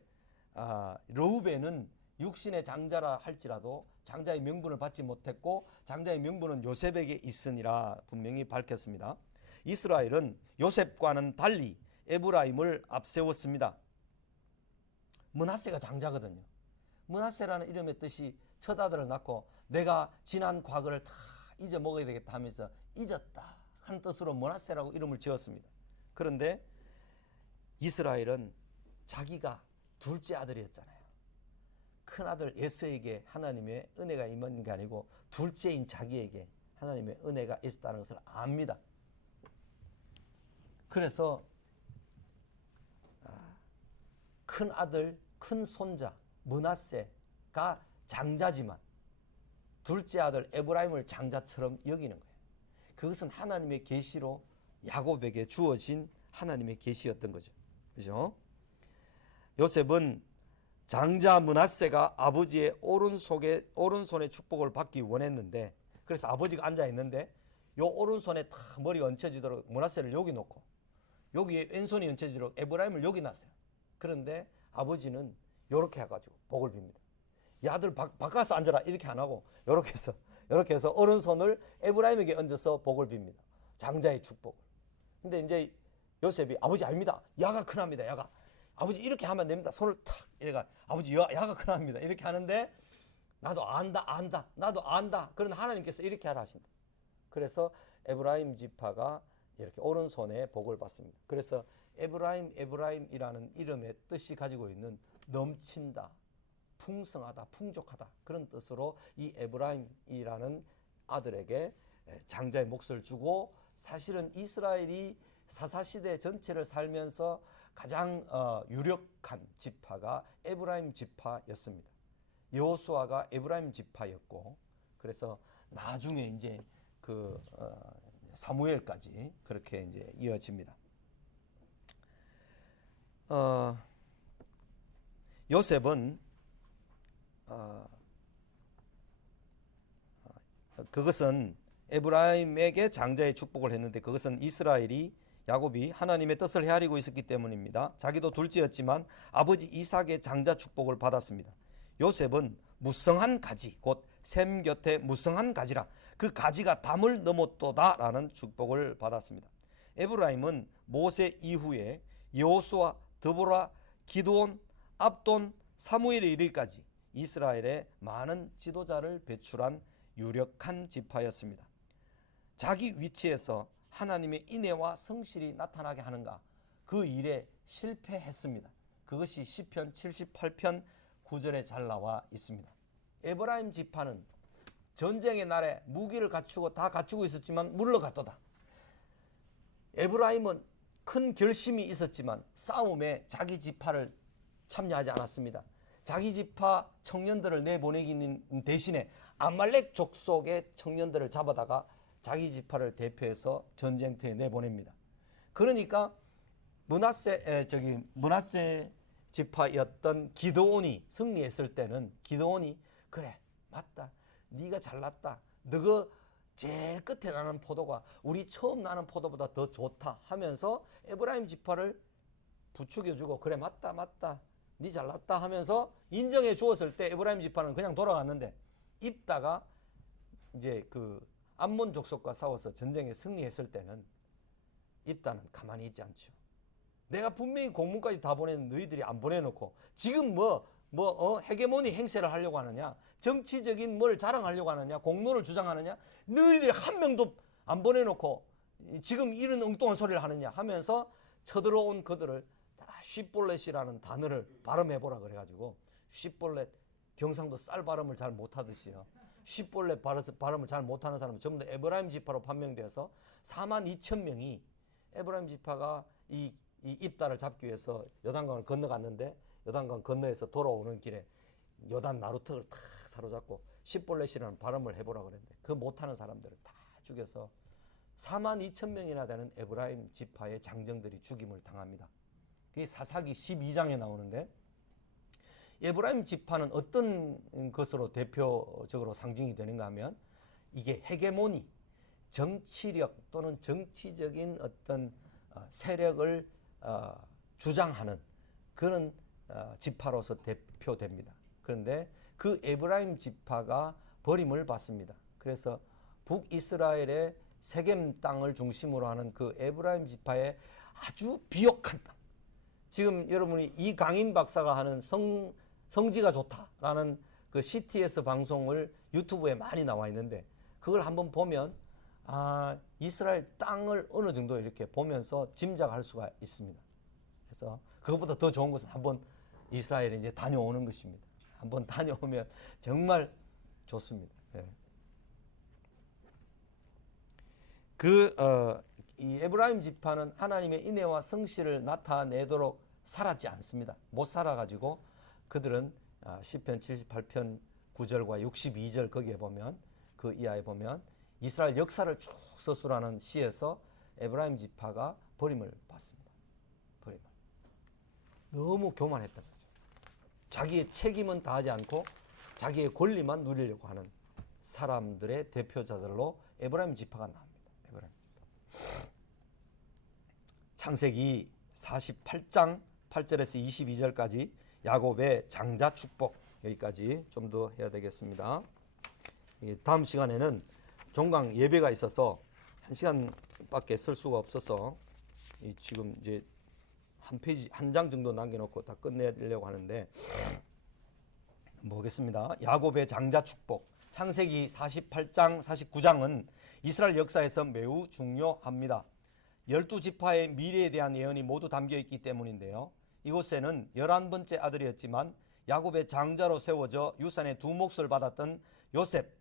르우벤은 육신의 장자라 할지라도 장자의 명분을 받지 못했고 장자의 명분은 요셉에게 있으니라 분명히 밝혔습니다. 이스라엘은 요셉과는 달리 에브라임을 앞세웠습니다. 므낫세가 장자거든요. 므낫세라는 이름의 뜻이 첫 아들을 낳고 내가 지난 과거를 다 잊어먹어야 되겠다 하면서 잊었다 하는 뜻으로 므낫세라고 이름을 지었습니다. 그런데 이스라엘은 자기가 둘째 아들이었잖아요. 큰아들 에서에게 하나님의 은혜가 임한 게 아니고 둘째인 자기에게 하나님의 은혜가 있었다는 것을 압니다. 그래서 큰아들, 큰손자 므낫세가 장자지만 둘째 아들 에브라임을 장자처럼 여기는 거예요. 그것은 하나님의 계시로 야곱에게 주어진 하나님의 계시였던 거죠. 그죠? 요셉은 장자 므낫세가 아버지의 오른손의 축복을 받기 원했는데 그래서 아버지가 앉아 있는데 요 오른손에 탁 머리가 얹혀지도록 므낫세를 여기 놓고 여기에 왼손이 얹혀지도록 에브라임을 여기 놨어요. 그런데 아버지는 이렇게 해가지고 복을 빕니다. 야, 아들 바꿔서 앉아라 이렇게 안 하고 이렇게 해서 오른손을 에브라임에게 얹어서 복을 빕니다. 장자의 축복을. 근데 이제 요셉이 아버지 아닙니다. 야가 크납니다. 야가. 아버지 이렇게 하면 안 됩니다. 손을 탁 이래가 아버지 야가 크납니다. 이렇게 하는데 나도 안다. 나도 안다. 그런데 하나님께서 이렇게 하라 하신다. 그래서 에브라임 지파가 이렇게 오른손에 복을 받습니다. 그래서 에브라임이라는 이름의 뜻이 가지고 있는 넘친다, 풍성하다, 풍족하다 그런 뜻으로 이 에브라임이라는 아들에게 장자의 몫을 주고 사실은 이스라엘이 사사시대 전체를 살면서 가장 유력한 지파가 에브라임 지파였습니다. 여호수아가 에브라임 지파였고 그래서 나중에 이제 그 사무엘까지 그렇게 이제 이어집니다. 요셉은 그것은 에브라임에게 장자의 축복을 했는데 그것은 이스라엘이 야곱이 하나님의 뜻을 헤아리고 있었기 때문입니다. 자기도 둘째였지만 아버지 이삭의 장자 축복을 받았습니다. 요셉은 무성한 가지 곧 샘 곁에 무성한 가지라 그 가지가 담을 넘었도다라는 축복을 받았습니다. 에브라임은 모세 이후에 여호수아, 드보라, 기드온, 압돈, 사무엘에 이르기까지 이스라엘의 많은 지도자를 배출한 유력한 지파였습니다. 자기 위치에서 하나님의 인애와 성실이 나타나게 하는가 그 일에 실패했습니다. 그것이 시편 78편 9절에 잘 나와 있습니다. 에브라임 지파는 전쟁의 날에 무기를 갖추고 다 갖추고 있었지만 물러갔도다. 에브라임은 큰 결심이 있었지만 싸움에 자기 지파를 참여하지 않았습니다. 자기 지파 청년들을 내보내기는 대신에 아말렉 족속의 청년들을 잡아다가 자기 지파를 대표해서 전쟁터에 내보냅니다. 그러니까 므낫세 지파였던 기드온이 승리했을 때는 기드온이 그래 맞다 네가 잘났다 너가 제일 끝에 나는 포도가 우리 처음 나는 포도보다 더 좋다 하면서 에브라임 지파를 부추겨주고 그래 맞다 네 잘났다 하면서 인정해 주었을 때 에브라임 지파는 그냥 돌아갔는데 입다가 이제 그 암몬 족속과 싸워서 전쟁에 승리했을 때는 입다는 가만히 있지 않죠. 내가 분명히 공문까지 다 보내는 너희들이 안 보내놓고 지금 헤게모니 행세를 하려고 하느냐, 정치적인 뭘 자랑하려고 하느냐, 공로를 주장하느냐, 너희들이 한 명도 안 보내놓고 지금 이런 엉뚱한 소리를 하느냐 하면서 쳐들어온 그들을 다 쉬볼렛이라는 단어를 발음해보라 그래가지고 쉬볼렛, 경상도 쌀 발음을 잘 못하듯이요. 쉬볼렛 발음을 잘 못하는 사람은 전부 다 에브라임 지파로 판명되어서 42,000명이 에브라임 지파가 이 입다를 잡기 위해서 요단강을 건너갔는데 요단강 건너에서 돌아오는 길에 요단 나루턱을 탁 사로잡고 십볼렛이라는 발음을 해보라 그랬는데 그 못하는 사람들을 다 죽여서 42,000명이나 되는 에브라임 지파의 장정들이 죽임을 당합니다. 그게 사사기 12장에 나오는데 에브라임 지파는 어떤 것으로 대표적으로 상징이 되는가 하면 이게 헤게모니, 정치력 또는 정치적인 어떤 세력을 주장하는 그런 지파로서 대표됩니다. 그런데 그 에브라임 지파가 버림을 받습니다. 그래서 북이스라엘의 세겜 땅을 중심으로 하는 그 에브라임 지파의 아주 비옥한 땅. 지금 여러분이 이강인 박사가 하는 성지가 좋다라는 그 CTS 방송을 유튜브에 많이 나와 있는데 그걸 한번 보면 이스라엘 땅을 어느 정도 이렇게 보면서 짐작할 수가 있습니다. 그래서 그것보다 더 좋은 것은 한번 이스라엘에 이제 다녀오는 것입니다. 한번 다녀오면 정말 좋습니다. 네. 이 에브라임 지파는 하나님의 인애와 성실을 나타내도록 살았지 않습니다. 못 살아가지고 그들은 시편 78편 9절과 62절 거기에 보면 그 이하에 보면 이스라엘 역사를 쭉 서술하는 시에서 에브라임 지파가 버림을 받습니다. 버림을. 너무 교만했던 거죠. 자기의 책임은 다하지 않고 자기의 권리만 누리려고 하는 사람들의 대표자들로 에브라임 지파가 나옵니다. 에브라임 지파. 창세기 48장 8절에서 22절까지 야곱의 장자 축복 여기까지 좀 더 해야 되겠습니다. 다음 시간에는 종강 예배가 있어서 1시간밖에 쓸 수가 없어서 지금 이제 한 페이지 한 장 정도 남겨놓고 다 끝내려고 하는데 보겠습니다. 야곱의 장자 축복 창세기 48장 49장은 이스라엘 역사에서 매우 중요합니다. 12지파의 미래에 대한 예언이 모두 담겨 있기 때문인데요. 이곳에는 11번째 아들이었지만 야곱의 장자로 세워져 유산의 두 몫을 받았던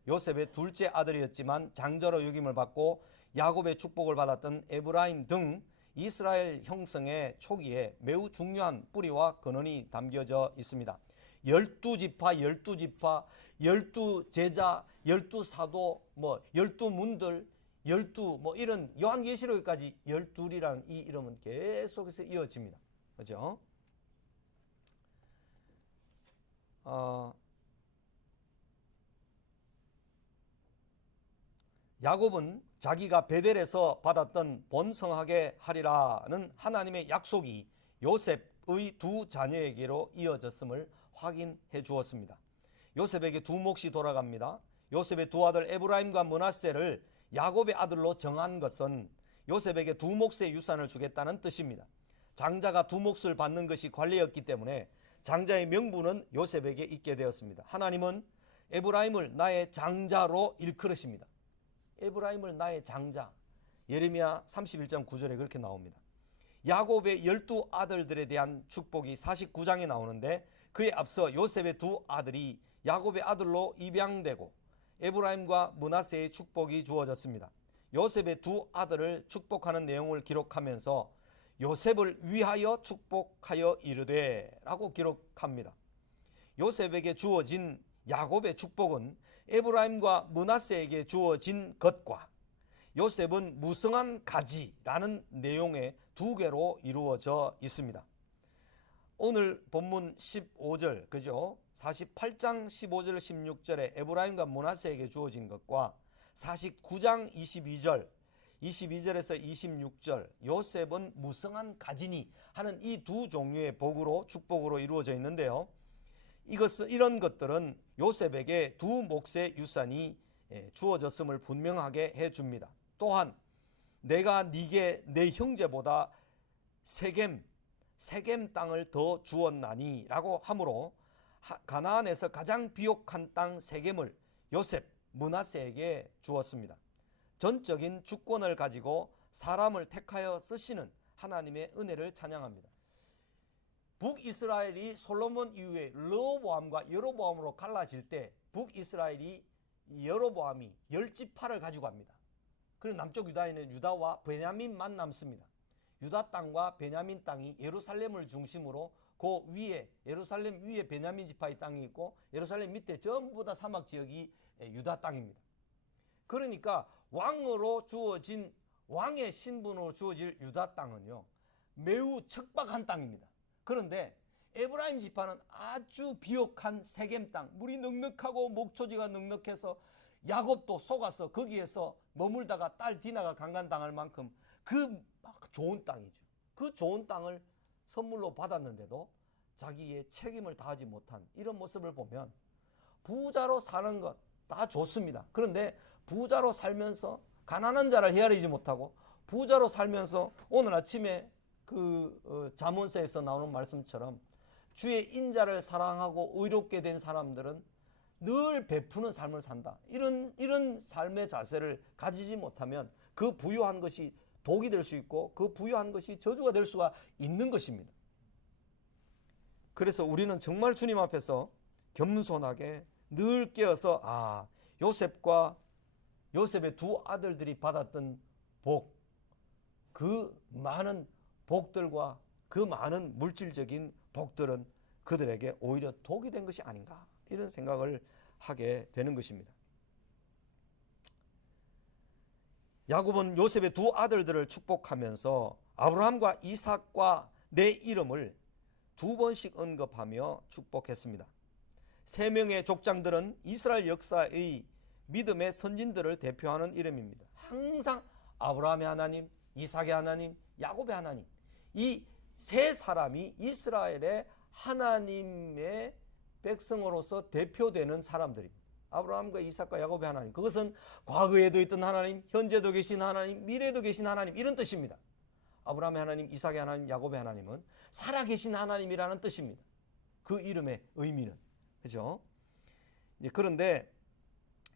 요셉의 둘째 아들이었지만 장자로 여김을 받고 야곱의 축복을 받았던 에브라임 등 이스라엘 형성의 초기에 매우 중요한 뿌리와 근원이 담겨져 있습니다. 12지파, 12제자, 12사도, 12문들, 12 이런 요한계시록까지 12이라는 이 이름은 계속해서 이어집니다. 그렇죠? 야곱은 자기가 베델에서 받았던 본성하게 하리라는 하나님의 약속이 요셉의 두 자녀에게로 이어졌음을 확인해 주었습니다. 요셉에게 두 몫이 돌아갑니다. 요셉의 두 아들 에브라임과 므낫세를 야곱의 아들로 정한 것은 요셉에게 두 몫의 유산을 주겠다는 뜻입니다. 장자가 두 몫을 받는 것이 관례였기 때문에 장자의 명분은 요셉에게 있게 되었습니다. 하나님은 에브라임을 나의 장자로 일컬으십니다. 에브라임을 나의 장자. 예레미야 31장 9절에 그렇게 나옵니다. 야곱의 12아들들에 대한 축복이 49장에 나오는데 그에 앞서 요셉의 두 아들이 야곱의 아들로 입양되고 에브라임과 므낫세의 축복이 주어졌습니다. 요셉의 두 아들을 축복하는 내용을 기록하면서 요셉을 위하여 축복하여 이르되 라고 기록합니다. 요셉에게 주어진 야곱의 축복은 에브라임과 므낫세에게 주어진 것과 요셉은 무성한 가지라는 내용의 두 개로 이루어져 있습니다. 오늘 본문 15절, 그죠? 48장 15절 16절에 에브라임과 므낫세에게 주어진 것과 49장 22절에서 26절 요셉은 무성한 가지니 하는 이 두 종류의 복으로 축복으로 이루어져 있는데요. 이런 것들은 요셉에게 두 몫의 유산이 주어졌음을 분명하게 해줍니다. 또한 내가 네게 내 형제보다 세겜 땅을 더 주었나니 라고 하므로 가나안에서 가장 비옥한 땅 세겜을 요셉 므낫세에게 주었습니다. 전적인 주권을 가지고 사람을 택하여 쓰시는 하나님의 은혜를 찬양합니다. 북이스라엘이 솔로몬 이후에 르호보암과 여로보암으로 갈라질 때 북이스라엘이 여로보암이 10지파를 가지고 갑니다. 그리고 남쪽 유다에는 유다와 베냐민만 남습니다. 유다 땅과 베냐민 땅이 예루살렘을 중심으로 그 위에 예루살렘 위에 베냐민 지파의 땅이 있고 예루살렘 밑에 전부 다 사막 지역이 유다 땅입니다. 그러니까 왕으로 주어진 왕의 신분으로 주어질 유다 땅은요 매우 척박한 땅입니다. 그런데 에브라임 지파는 아주 비옥한 세겜 땅, 물이 넉넉하고 목초지가 넉넉해서 야곱도 속아서 거기에서 머물다가 딸 디나가 강간당할 만큼 그 좋은 땅이죠. 그 좋은 땅을 선물로 받았는데도 자기의 책임을 다하지 못한 이런 모습을 보면 부자로 사는 것 다 좋습니다. 그런데 부자로 살면서 가난한 자를 헤아리지 못하고 부자로 살면서 오늘 아침에 잠언서에서 나오는 말씀처럼 주의 인자를 사랑하고 의롭게 된 사람들은 늘 베푸는 삶을 산다. 이런 삶의 자세를 가지지 못하면 그 부유한 것이 독이 될 수 있고 그 부유한 것이 저주가 될 수가 있는 것입니다. 그래서 우리는 정말 주님 앞에서 겸손하게 늘 깨어서 요셉과 요셉의 두 아들들이 받았던 복, 그 많은 복들과 그 많은 물질적인 복들은 그들에게 오히려 독이 된 것이 아닌가 이런 생각을 하게 되는 것입니다. 야곱은 요셉의 두 아들들을 축복하면서 아브라함과 이삭과 내 이름을 두 번씩 언급하며 축복했습니다. 세 명의 족장들은 이스라엘 역사의 믿음의 선진들을 대표하는 이름입니다. 항상 아브라함의 하나님, 이삭의 하나님, 야곱의 하나님, 이 세 사람이 이스라엘의 하나님의 백성으로서 대표되는 사람들입니다. 아브라함과 이삭과 야곱의 하나님, 그것은 과거에도 있던 하나님, 현재도 계신 하나님, 미래에도 계신 하나님 이런 뜻입니다. 아브라함의 하나님, 이삭의 하나님, 야곱의 하나님은 살아계신 하나님이라는 뜻입니다. 그 이름의 의미는. 그렇죠? 그런데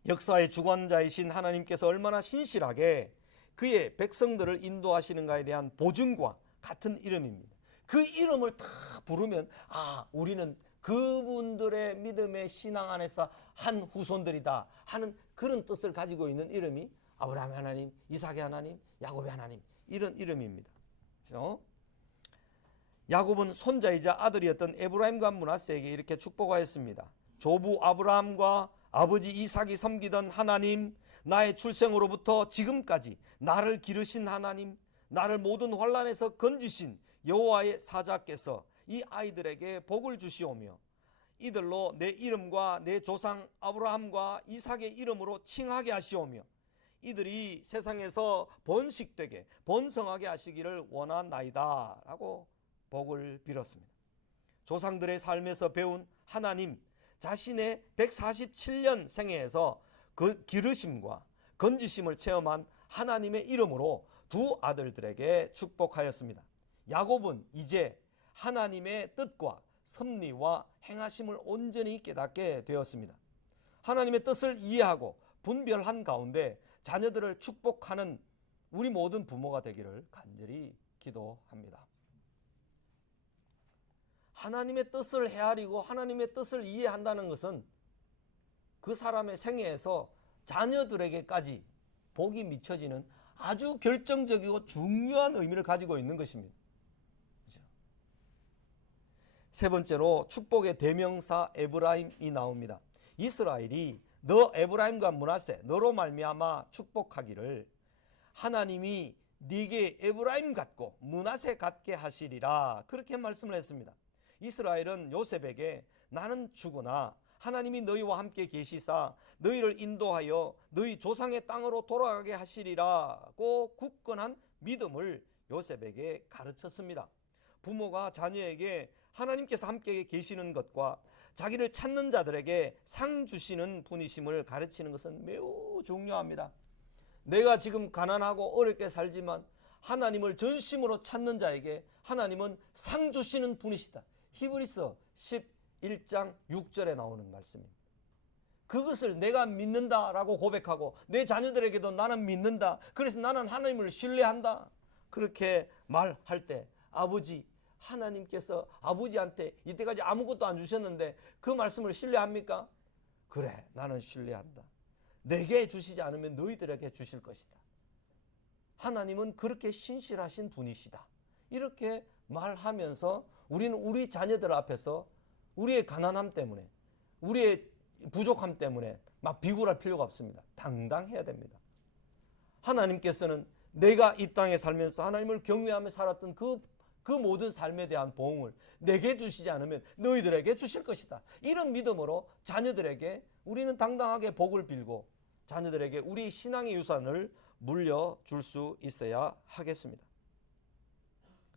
역사의 주관자이신 하나님께서 얼마나 신실하게 그의 백성들을 인도하시는가에 대한 보증과 같은 이름입니다. 그 이름을 다 부르면 우리는 그분들의 믿음의 신앙 안에서 한 후손들이다 하는 그런 뜻을 가지고 있는 이름이 아브라함의 하나님, 이삭의 하나님, 야곱의 하나님 이런 이름입니다. 그렇죠? 야곱은 손자이자 아들이었던 에브라임과 므낫세에게 이렇게 축복하였습니다. 조부 아브라함과 아버지 이삭이 섬기던 하나님, 나의 출생으로부터 지금까지 나를 기르신 하나님, 나를 모든 환난에서 건지신 여호와의 사자께서 이 아이들에게 복을 주시오며 이들로 내 이름과 내 조상 아브라함과 이삭의 이름으로 칭하게 하시오며 이들이 세상에서 번식되게 번성하게 하시기를 원하나이다 라고 복을 빌었습니다. 조상들의 삶에서 배운 하나님 자신의 147년 생애에서 그 기르심과 건지심을 체험한 하나님의 이름으로 두 아들들에게 축복하였습니다. 야곱은 이제 하나님의 뜻과 섭리와 행하심을 온전히 깨닫게 되었습니다. 하나님의 뜻을 이해하고 분별한 가운데 자녀들을 축복하는 우리 모든 부모가 되기를 간절히 기도합니다. 하나님의 뜻을 헤아리고 하나님의 뜻을 이해한다는 것은 그 사람의 생애에서 자녀들에게까지 복이 미쳐지는 아주 결정적이고 중요한 의미를 가지고 있는 것입니다. 그렇죠? 세 번째로 축복의 대명사 에브라임이 나옵니다. 이스라엘이 너 에브라임과 므낫세 너로 말미암아 축복하기를 하나님이 네게 에브라임 같고 므낫세 같게 하시리라, 그렇게 말씀을 했습니다. 이스라엘은 요셉에게 나는 죽으나 하나님이 너희와 함께 계시사 너희를 인도하여 너희 조상의 땅으로 돌아가게 하시리라고 굳건한 믿음을 요셉에게 가르쳤습니다. 부모가 자녀에게 하나님께서 함께 계시는 것과 자기를 찾는 자들에게 상 주시는 분이심을 가르치는 것은 매우 중요합니다. 내가 지금 가난하고 어렵게 살지만 하나님을 전심으로 찾는 자에게 하나님은 상 주시는 분이시다. 히브리서 11장 6절에 나오는 말씀입니다. 그것을 내가 믿는다라고 고백하고 내 자녀들에게도 나는 믿는다, 그래서 나는 하나님을 신뢰한다, 그렇게 말할 때 아버지, 하나님께서 아버지한테 이때까지 아무것도 안 주셨는데 그 말씀을 신뢰합니까? 그래, 나는 신뢰한다. 내게 주시지 않으면 너희들에게 주실 것이다. 하나님은 그렇게 신실하신 분이시다. 이렇게 말하면서 우리는 우리 자녀들 앞에서 우리의 가난함 때문에, 우리의 부족함 때문에 막 비굴할 필요가 없습니다. 당당해야 됩니다. 하나님께서는 내가 이 땅에 살면서 하나님을 경외하며 살았던 그 모든 삶에 대한 보응을 내게 주시지 않으면 너희들에게 주실 것이다. 이런 믿음으로 자녀들에게 우리는 당당하게 복을 빌고 자녀들에게 우리 신앙의 유산을 물려줄 수 있어야 하겠습니다.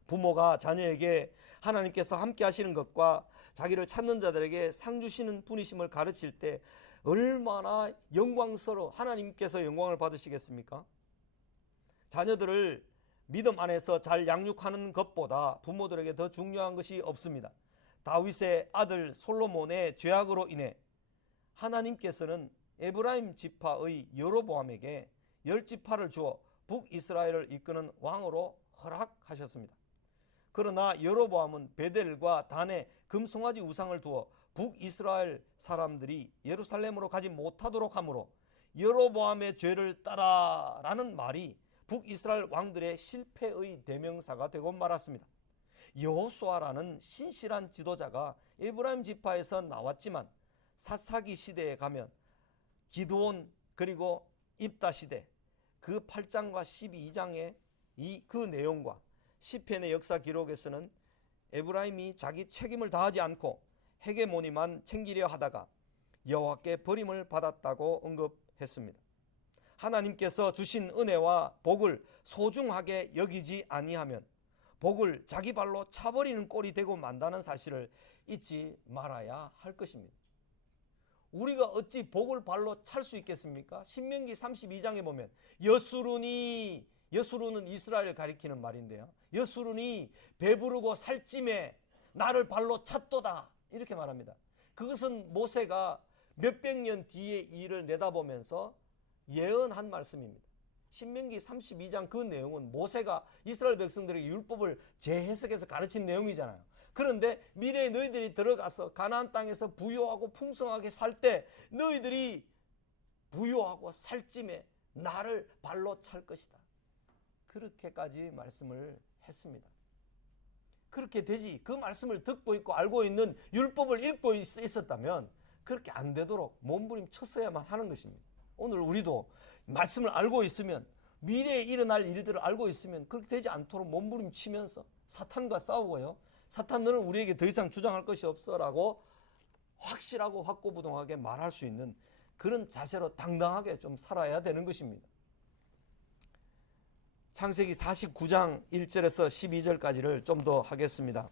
부모가 자녀에게 하나님께서 함께 하시는 것과 자기를 찾는 자들에게 상 주시는 분이심을 가르칠 때 얼마나 영광스러워 하나님께서 영광을 받으시겠습니까? 자녀들을 믿음 안에서 잘 양육하는 것보다 부모들에게 더 중요한 것이 없습니다. 다윗의 아들 솔로몬의 죄악으로 인해 하나님께서는 에브라임 지파의 여로보암에게 10지파를 주어 북이스라엘을 이끄는 왕으로 허락하셨습니다. 그러나 여로보암은 베델과 단에 금송아지 우상을 두어 북이스라엘 사람들이 예루살렘으로 가지 못하도록 하므로 여로보암의 죄를 따라라는 말이 북이스라엘 왕들의 실패의 대명사가 되고 말았습니다. 여호수아라는 신실한 지도자가 에브라임 지파에서 나왔지만 사사기 시대에 가면 기드온 그리고 입다 시대 그 8장과 12장의 그 내용과 시편의 역사 기록에서는 에브라임이 자기 책임을 다하지 않고 헤게모니만 챙기려 하다가 여호와께 버림을 받았다고 언급했습니다. 하나님께서 주신 은혜와 복을 소중하게 여기지 아니하면 복을 자기 발로 차버리는 꼴이 되고 만다는 사실을 잊지 말아야 할 것입니다. 우리가 어찌 복을 발로 찰 수 있겠습니까? 신명기 32장에 보면 여수룬은 이스라엘을 가리키는 말인데요. 여수룬이 배부르고 살찜에 나를 발로 찼도다, 이렇게 말합니다. 그것은 모세가 몇백 년 뒤의 일을 내다보면서 예언한 말씀입니다. 신명기 32장 그 내용은 모세가 이스라엘 백성들에게 율법을 재해석해서 가르친 내용이잖아요. 그런데 미래에 너희들이 들어가서 가나안 땅에서 부요하고 풍성하게 살 때 너희들이 부요하고 살찜에 나를 발로 찰 것이다. 그렇게까지 말씀을 했습니다. 그렇게 되지, 그 말씀을 듣고 있고 알고 있는 율법을 읽고 있었다면 그렇게 안 되도록 몸부림쳤어야만 하는 것입니다. 오늘 우리도 말씀을 알고 있으면, 미래에 일어날 일들을 알고 있으면 그렇게 되지 않도록 몸부림치면서 사탄과 싸우고요, 사탄 너는 우리에게 더 이상 주장할 것이 없어 라고 확실하고 확고부동하게 말할 수 있는 그런 자세로 당당하게 좀 살아야 되는 것입니다. 창세기 49장 1절에서 12절까지를 좀 더 하겠습니다.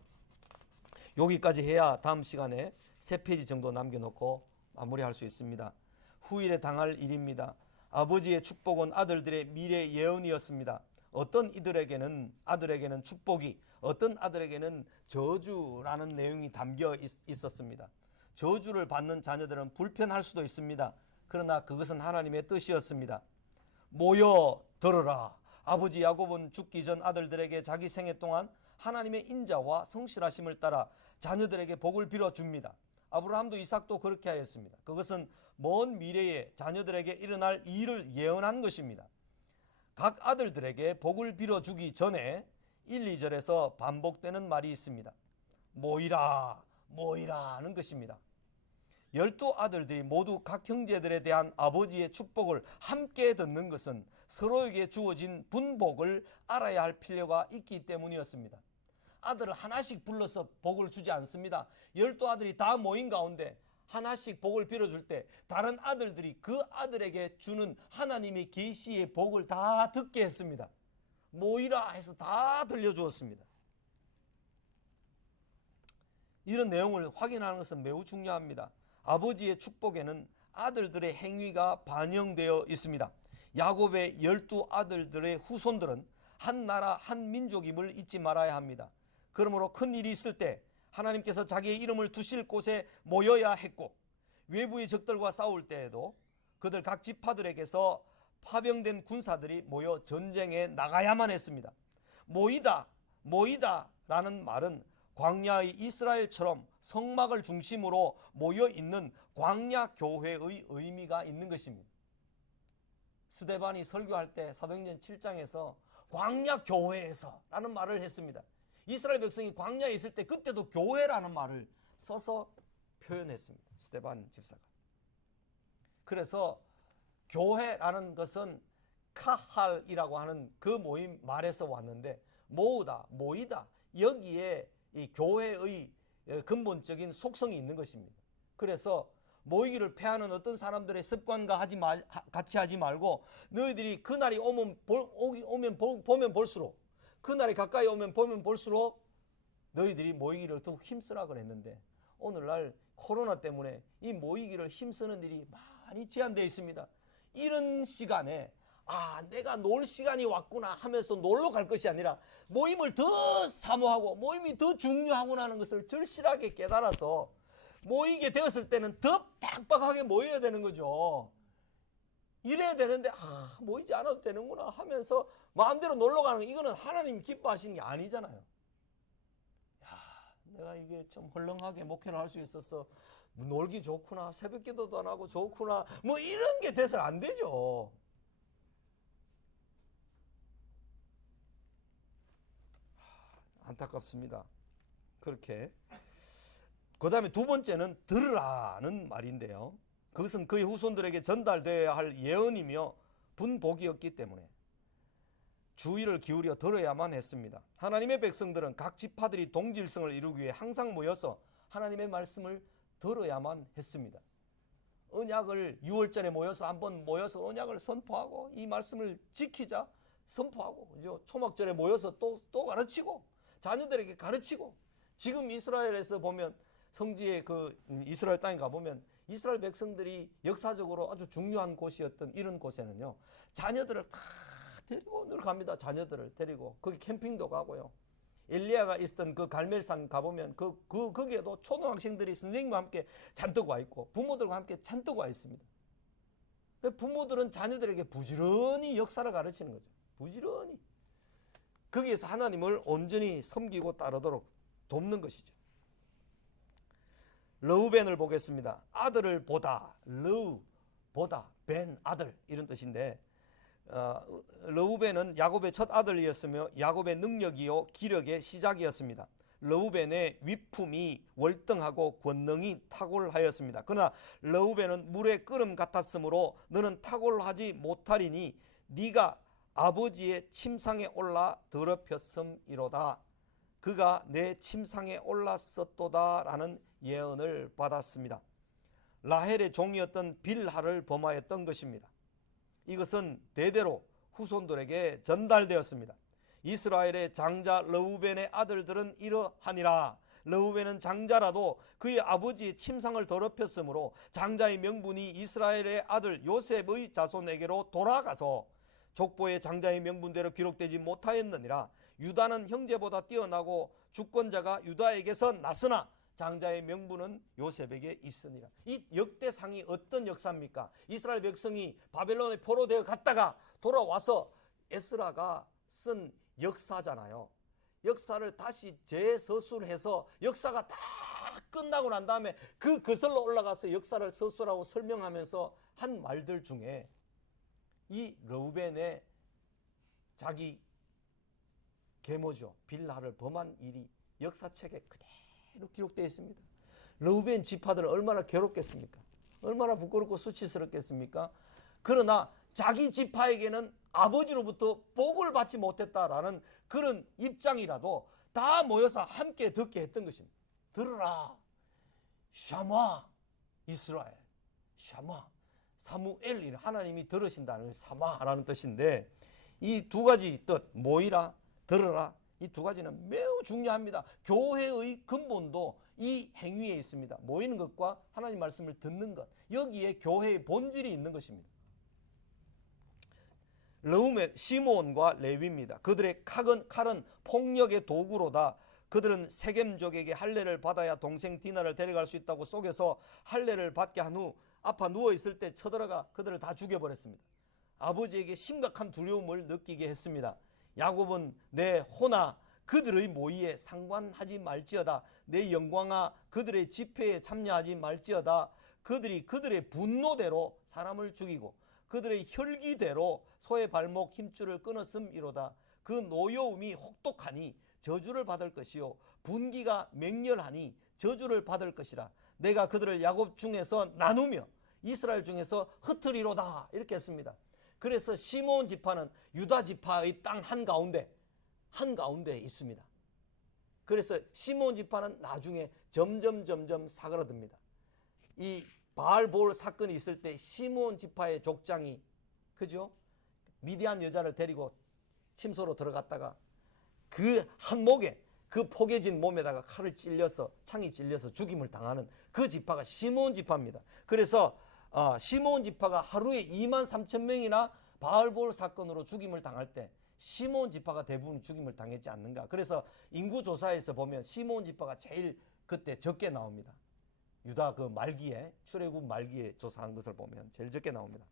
여기까지 해야 다음 시간에 3페이지 정도 남겨놓고 마무리할 수 있습니다. 후일에 당할 일입니다. 아버지의 축복은 아들들의 미래 예언이었습니다. 어떤 이들에게는 아들에게는 축복이, 어떤 아들에게는 저주라는 내용이 담겨 있었습니다. 저주를 받는 자녀들은 불편할 수도 있습니다. 그러나 그것은 하나님의 뜻이었습니다. 모여 들으라. 아버지 야곱은 죽기 전 아들들에게 자기 생애 동안 하나님의 인자와 성실하심을 따라 자녀들에게 복을 빌어줍니다. 아브라함도 이삭도 그렇게 하였습니다. 그것은 먼 미래에 자녀들에게 일어날 일을 예언한 것입니다. 각 아들들에게 복을 빌어주기 전에 1, 2절에서 반복되는 말이 있습니다. 모이라 모이라 하는 것입니다. 12 아들들이 모두 각 형제들에 대한 아버지의 축복을 함께 듣는 것은 서로에게 주어진 분복을 알아야 할 필요가 있기 때문이었습니다. 아들을 하나씩 불러서 복을 주지 않습니다. 12 아들이 다 모인 가운데 하나씩 복을 빌어줄 때 다른 아들들이 그 아들에게 주는 하나님의 계시의 복을 다 듣게 했습니다. 모이라 해서 다 들려주었습니다. 이런 내용을 확인하는 것은 매우 중요합니다. 아버지의 축복에는 아들들의 행위가 반영되어 있습니다. 야곱의 12 아들들의 후손들은 한 나라 한 민족임을 잊지 말아야 합니다. 그러므로 큰 일이 있을 때 하나님께서 자기의 이름을 두실 곳에 모여야 했고, 외부의 적들과 싸울 때에도 그들 각 지파들에게서 파병된 군사들이 모여 전쟁에 나가야만 했습니다. 모이다 라는 말은 광야의 이스라엘처럼 성막을 중심으로 모여있는 광야 교회의 의미가 있는 것입니다. 스데반이 설교할 때 사도행전 7장에서 광야 교회에서 라는 말을 했습니다. 이스라엘 백성이 광야에 있을 때 그때도 교회라는 말을 써서 표현했습니다. 스데반 집사가. 그래서 교회라는 것은 카할이라고 하는 그 모임 말에서 왔는데, 모이다 여기에 이 교회의 근본적인 속성이 있는 것입니다. 그래서 모이기를 패하는 어떤 사람들의 습관과 같이 하지 말고, 너희들이 그날이 보면 볼수록, 그날이 가까이 오면 보면 볼수록 너희들이 모이기를 더욱 힘쓰라 그랬는데, 오늘날 코로나 때문에 이 모이기를 힘쓰는 일이 많이 제한되어 있습니다. 이런 시간에 내가 놀 시간이 왔구나 하면서 놀러 갈 것이 아니라 모임을 더 사모하고 모임이 더 중요하구나 하는 것을 절실하게 깨달아서 모이게 되었을 때는 더 빡빡하게 모여야 되는 거죠. 이래야 되는데 모이지 않아도 되는구나 하면서 마음대로 놀러 가는 거, 이거는 하나님 기뻐하시는 게 아니잖아요. 내가 이게 좀 헐렁하게 목회를 할 수 있어서 놀기 좋구나, 새벽 기도도 안 하고 좋구나, 뭐 이런 게 돼서는 안 되죠. 안타깝습니다. 그렇게. 그 다음에 두 번째는 들으라는 말인데요, 그것은 그의 후손들에게 전달되어야 할 예언이며 분복이었기 때문에 주의를 기울여 들어야만 했습니다. 하나님의 백성들은 각 지파들이 동질성을 이루기 위해 항상 모여서 하나님의 말씀을 들어야만 했습니다. 언약을 6월절에 모여서 한번 모여서 언약을 선포하고 이 말씀을 지키자 선포하고, 초막절에 모여서 또 가르치고 자녀들에게 가르치고, 지금 이스라엘에서 보면 성지의 그 이스라엘 땅에 가보면 이스라엘 백성들이 역사적으로 아주 중요한 곳이었던 이런 곳에는요, 자녀들을 다 데리고 늘 갑니다. 자녀들을 데리고 거기 캠핑도 가고요. 엘리야가 있었던 그 갈멜산 가보면 거기에도 초등학생들이 선생님과 함께 잔뜩 와 있고 부모들과 함께 잔뜩 와 있습니다. 부모들은 자녀들에게 부지런히 역사를 가르치는 거죠. 부지런히 거기에서 하나님을 온전히 섬기고 따르도록 돕는 것이죠. 르우벤을 보겠습니다. 아들을 보다, 보다, 벤, 아들 이런 뜻인데, 르우벤은 야곱의 첫 아들이었으며 야곱의 능력이요 기력의 시작이었습니다. 르우벤의 위품이 월등하고 권능이 탁월하였습니다. 그러나 르우벤은 물의 끓음 같았으므로 너는 탁월하지 못하리니 네가 아버지의 침상에 올라 더럽혔음이로다. 그가 내 침상에 올랐었도다 라는 예언을 받았습니다. 라헬의 종이었던 빌하를 범하였던 것입니다. 이것은 대대로 후손들에게 전달되었습니다. 이스라엘의 장자 르우벤의 아들들은 이러하니라. 르우벤은 장자라도 그의 아버지의 침상을 더럽혔으므로 장자의 명분이 이스라엘의 아들 요셉의 자손에게로 돌아가서 족보의 장자의 명분대로 기록되지 못하였느니라. 유다는 형제보다 뛰어나고 주권자가 유다에게서 났으나 장자의 명분은 요셉에게 있으니라. 이 역대상이 어떤 역사입니까? 이스라엘 백성이 바벨론에 포로되어 갔다가 돌아와서 에스라가 쓴 역사잖아요. 역사를 다시 재서술해서 역사가 다 끝나고 난 다음에 그 거슬러 올라가서 역사를 서술하고 설명하면서 한 말들 중에 이 르우벤의 자기 계모죠, 빌하를 범한 일이 역사책에 그대로 기록되어 있습니다. 르우벤 지파들은 얼마나 괴롭겠습니까? 얼마나 부끄럽고 수치스럽겠습니까? 그러나 자기 지파에게는 아버지로부터 복을 받지 못했다라는 그런 입장이라도 다 모여서 함께 듣게 했던 것입니다. 들으라, 샤마 이스라엘, 샤마, 사무엘, 하나님이 들으신다는 사마라는 뜻인데, 이 두 가지 뜻, 모이라, 들으라, 이 두 가지는 매우 중요합니다. 교회의 근본도 이 행위에 있습니다. 모이는 것과 하나님 말씀을 듣는 것, 여기에 교회의 본질이 있는 것입니다. 르우벤, 시므온과 레위입니다. 그들의 칼은 폭력의 도구로다. 그들은 세겜족에게 할례를 받아야 동생 디나를 데려갈 수 있다고 속여서 할례를 받게 한 후 아파 누워있을 때 쳐들어가 그들을 다 죽여버렸습니다. 아버지에게 심각한 두려움을 느끼게 했습니다. 야곱은 내 호나 그들의 모의에 상관하지 말지어다. 내 영광아 그들의 집회에 참여하지 말지어다. 그들이 그들의 분노대로 사람을 죽이고 그들의 혈기대로 소의 발목 힘줄을 끊었음이로다. 그 노여움이 혹독하니 저주를 받을 것이요 분기가 맹렬하니 저주를 받을 것이라. 내가 그들을 야곱 중에서 나누며 이스라엘 중에서 흩으리로다. 이렇게 했습니다. 그래서 시므온 지파는 유다 지파의 땅 한가운데 있습니다. 그래서 시므온 지파는 나중에 점점 사그라듭니다. 이 바알볼 사건이 있을 때 시므온 지파의 족장이, 그죠? 미디안 여자를 데리고 침소로 들어갔다가 그 한목에 그 포개진 몸에다가 창이 찔려서 죽임을 당하는 그 지파가 시므온 지파입니다. 그래서 시므온 지파가 하루에 2만 3천 명이나 바알볼 사건으로 죽임을 당할 때 시므온 지파가 대부분 죽임을 당했지 않는가. 그래서 인구조사에서 보면 시므온 지파가 제일 그때 적게 나옵니다. 유다 그 말기에, 출애굽 말기에 조사한 것을 보면 제일 적게 나옵니다.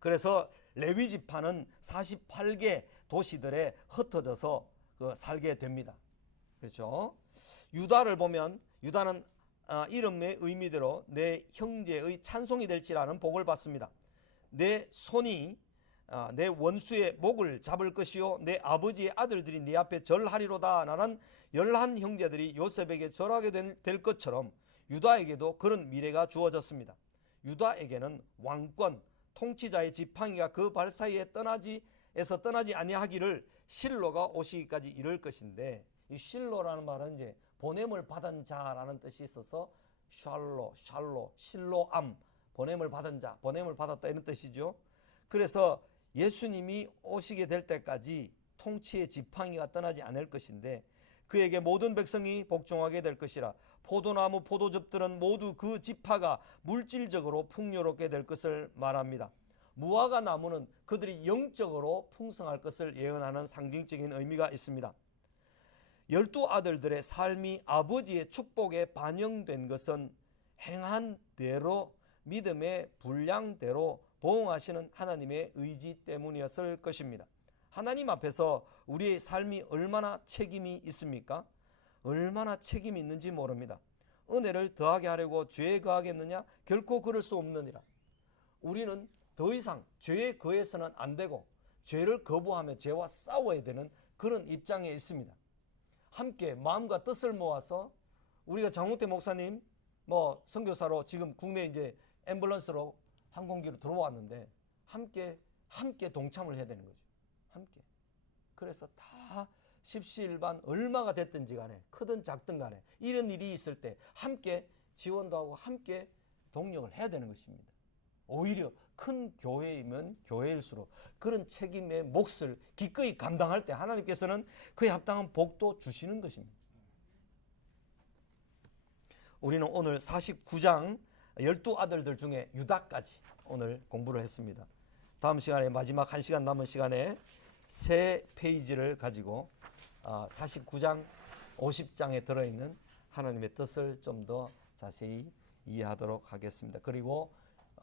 그래서 레위 지파는 48개 도시들에 흩어져서 살게 됩니다. 그렇죠? 유다를 보면 유다는 이름의 의미대로 내 형제의 찬송이 될지라는 복을 받습니다. 내 손이 내 원수의 목을 잡을 것이요 내 아버지의 아들들이 네 앞에 절하리로다. 나는 11 형제들이 요셉에게 절하게 될 것처럼 유다에게도 그런 미래가 주어졌습니다. 유다에게는 왕권, 통치자의 지팡이가 그 발 사이에 떠나지 아니하기를 실로가 오시기까지 이를 것인데, 이 실로라는 말은 이제 보냄을 받은 자라는 뜻이 있어서 샬로, 실로암, 보냄을 받은 자, 보냄을 받았다 이런 뜻이죠. 그래서 예수님이 오시게 될 때까지 통치의 지팡이가 떠나지 않을 것인데 그에게 모든 백성이 복종하게 될 것이라. 포도나무 포도즙들은 모두 그 지파가 물질적으로 풍요롭게 될 것을 말합니다. 무화과 나무는 그들이 영적으로 풍성할 것을 예언하는 상징적인 의미가 있습니다. 12 아들들의 삶이 아버지의 축복에 반영된 것은 행한 대로 믿음의 분량대로 보응하시는 하나님의 의지 때문이었을 것입니다. 하나님 앞에서 우리의 삶이 얼마나 책임이 있습니까? 얼마나 책임이 있는지 모릅니다. 은혜를 더하게 하려고 죄에 거하겠느냐? 결코 그럴 수 없느니라. 우리는 더 이상 죄에 거해서는 안 되고 죄를 거부하며 죄와 싸워야 되는 그런 입장에 있습니다. 함께 마음과 뜻을 모아서 우리가 장훈태 목사님 선교사로 지금 국내 이제 앰뷸런스로 항공기로 들어왔는데 함께 동참을 해야 되는 거죠. 함께. 그래서 다 십시일반 얼마가 됐든지 간에 크든 작든 간에 이런 일이 있을 때 함께 지원도 하고 함께 동력을 해야 되는 것입니다. 오히려 큰 교회이면 교회일수록 그런 책임의 몫을 기꺼이 감당할 때 하나님께서는 그에 합당한 복도 주시는 것입니다. 우리는 오늘 49장 12 아들들 중에 유다까지 오늘 공부를 했습니다. 다음 시간에 마지막 1시간 남은 시간에 세 페이지를 가지고 49장 50장에 들어있는 하나님의 뜻을 좀 더 자세히 이해하도록 하겠습니다. 그리고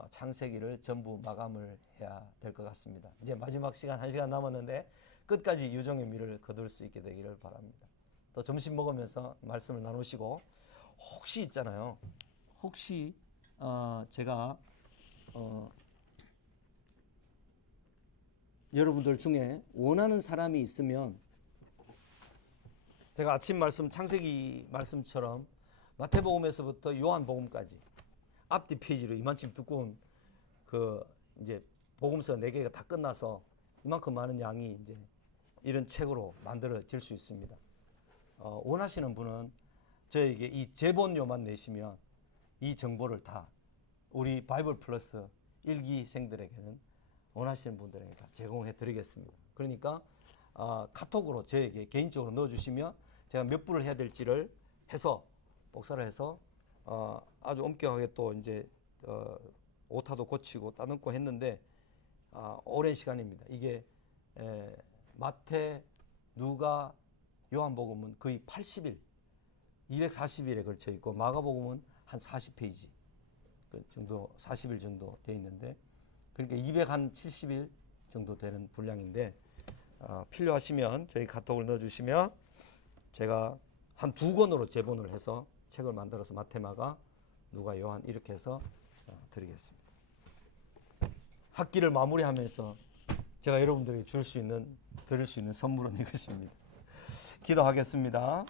창세기를 전부 마감을 해야 될 것 같습니다. 이제 마지막 시간 1시간 남았는데 끝까지 유종의 미를 거둘 수 있게 되기를 바랍니다. 또 점심 먹으면서 말씀을 나누시고 혹시 있잖아요. 혹시 제가 여러분들 중에 원하는 사람이 있으면 제가 아침 말씀 창세기 말씀처럼 마태복음에서부터 요한복음까지 앞뒤 페이지로 이만큼 두꺼운 그 이제 복음서 4개가 다 끝나서 이만큼 많은 양이 이제 이런 책으로 만들어질 수 있습니다. 원하시는 분은 저에게 이 제본료만 내시면 이 정보를 다 우리 바이블 플러스 일기생들에게는 원하시는 분들에게 다 제공해 드리겠습니다. 그러니까 카톡으로 저에게 개인적으로 넣어주시면 제가 몇 부를 해야 될지를 해서 복사를 해서 아주 엄격하게 또 이제 오타도 고치고 따듬고 했는데 오랜 시간입니다. 이게 마태, 누가, 요한복음은 거의 80일, 240일에 걸쳐 있고 마가복음은 한 40페이지 그 정도, 40일 정도 돼 있는데 그러니까 270일 정도 되는 분량인데 필요하시면 저희 카톡을 넣어주시면 제가 한 2권으로 제본을 해서 책을 만들어서 마태, 마가, 누가, 요한 이렇게 해서 드리겠습니다. 학기를 마무리하면서 제가 여러분들에게 드릴 수 있는 선물은 이것입니다. 기도하겠습니다.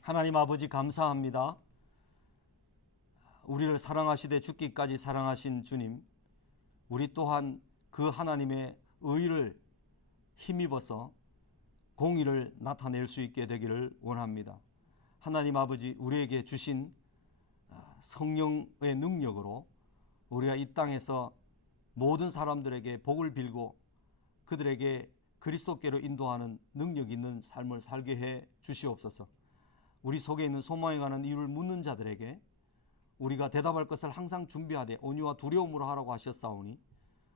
하나님 아버지 감사합니다. 우리를 사랑하시되 죽기까지 사랑하신 주님, 우리 또한 그 하나님의 의를 힘입어서 공의를 나타낼 수 있게 되기를 원합니다. 하나님 아버지, 우리에게 주신 성령의 능력으로 우리가 이 땅에서 모든 사람들에게 복을 빌고 그들에게 그리스도께로 인도하는 능력 있는 삶을 살게 해 주시옵소서. 우리 속에 있는 소망에 관한 이유를 묻는 자들에게 우리가 대답할 것을 항상 준비하되 온유와 두려움으로 하라고 하셨사오니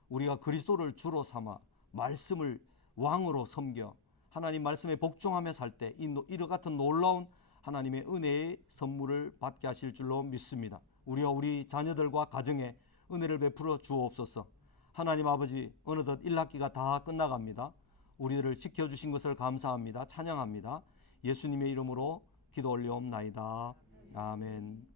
우리가 그리스도를 주로 삼아 말씀을 왕으로 섬겨 하나님 말씀에 복종하며 살 때 이와 같은 놀라운 하나님의 은혜의 선물을 받게 하실 줄로 믿습니다. 우리와 우리 자녀들과 가정에 은혜를 베풀어 주옵소서. 하나님 아버지, 어느덧 1학기가 다 끝나갑니다. 우리들을 지켜주신 것을 감사합니다. 찬양합니다. 예수님의 이름으로 기도 올려옵나이다. 아멘.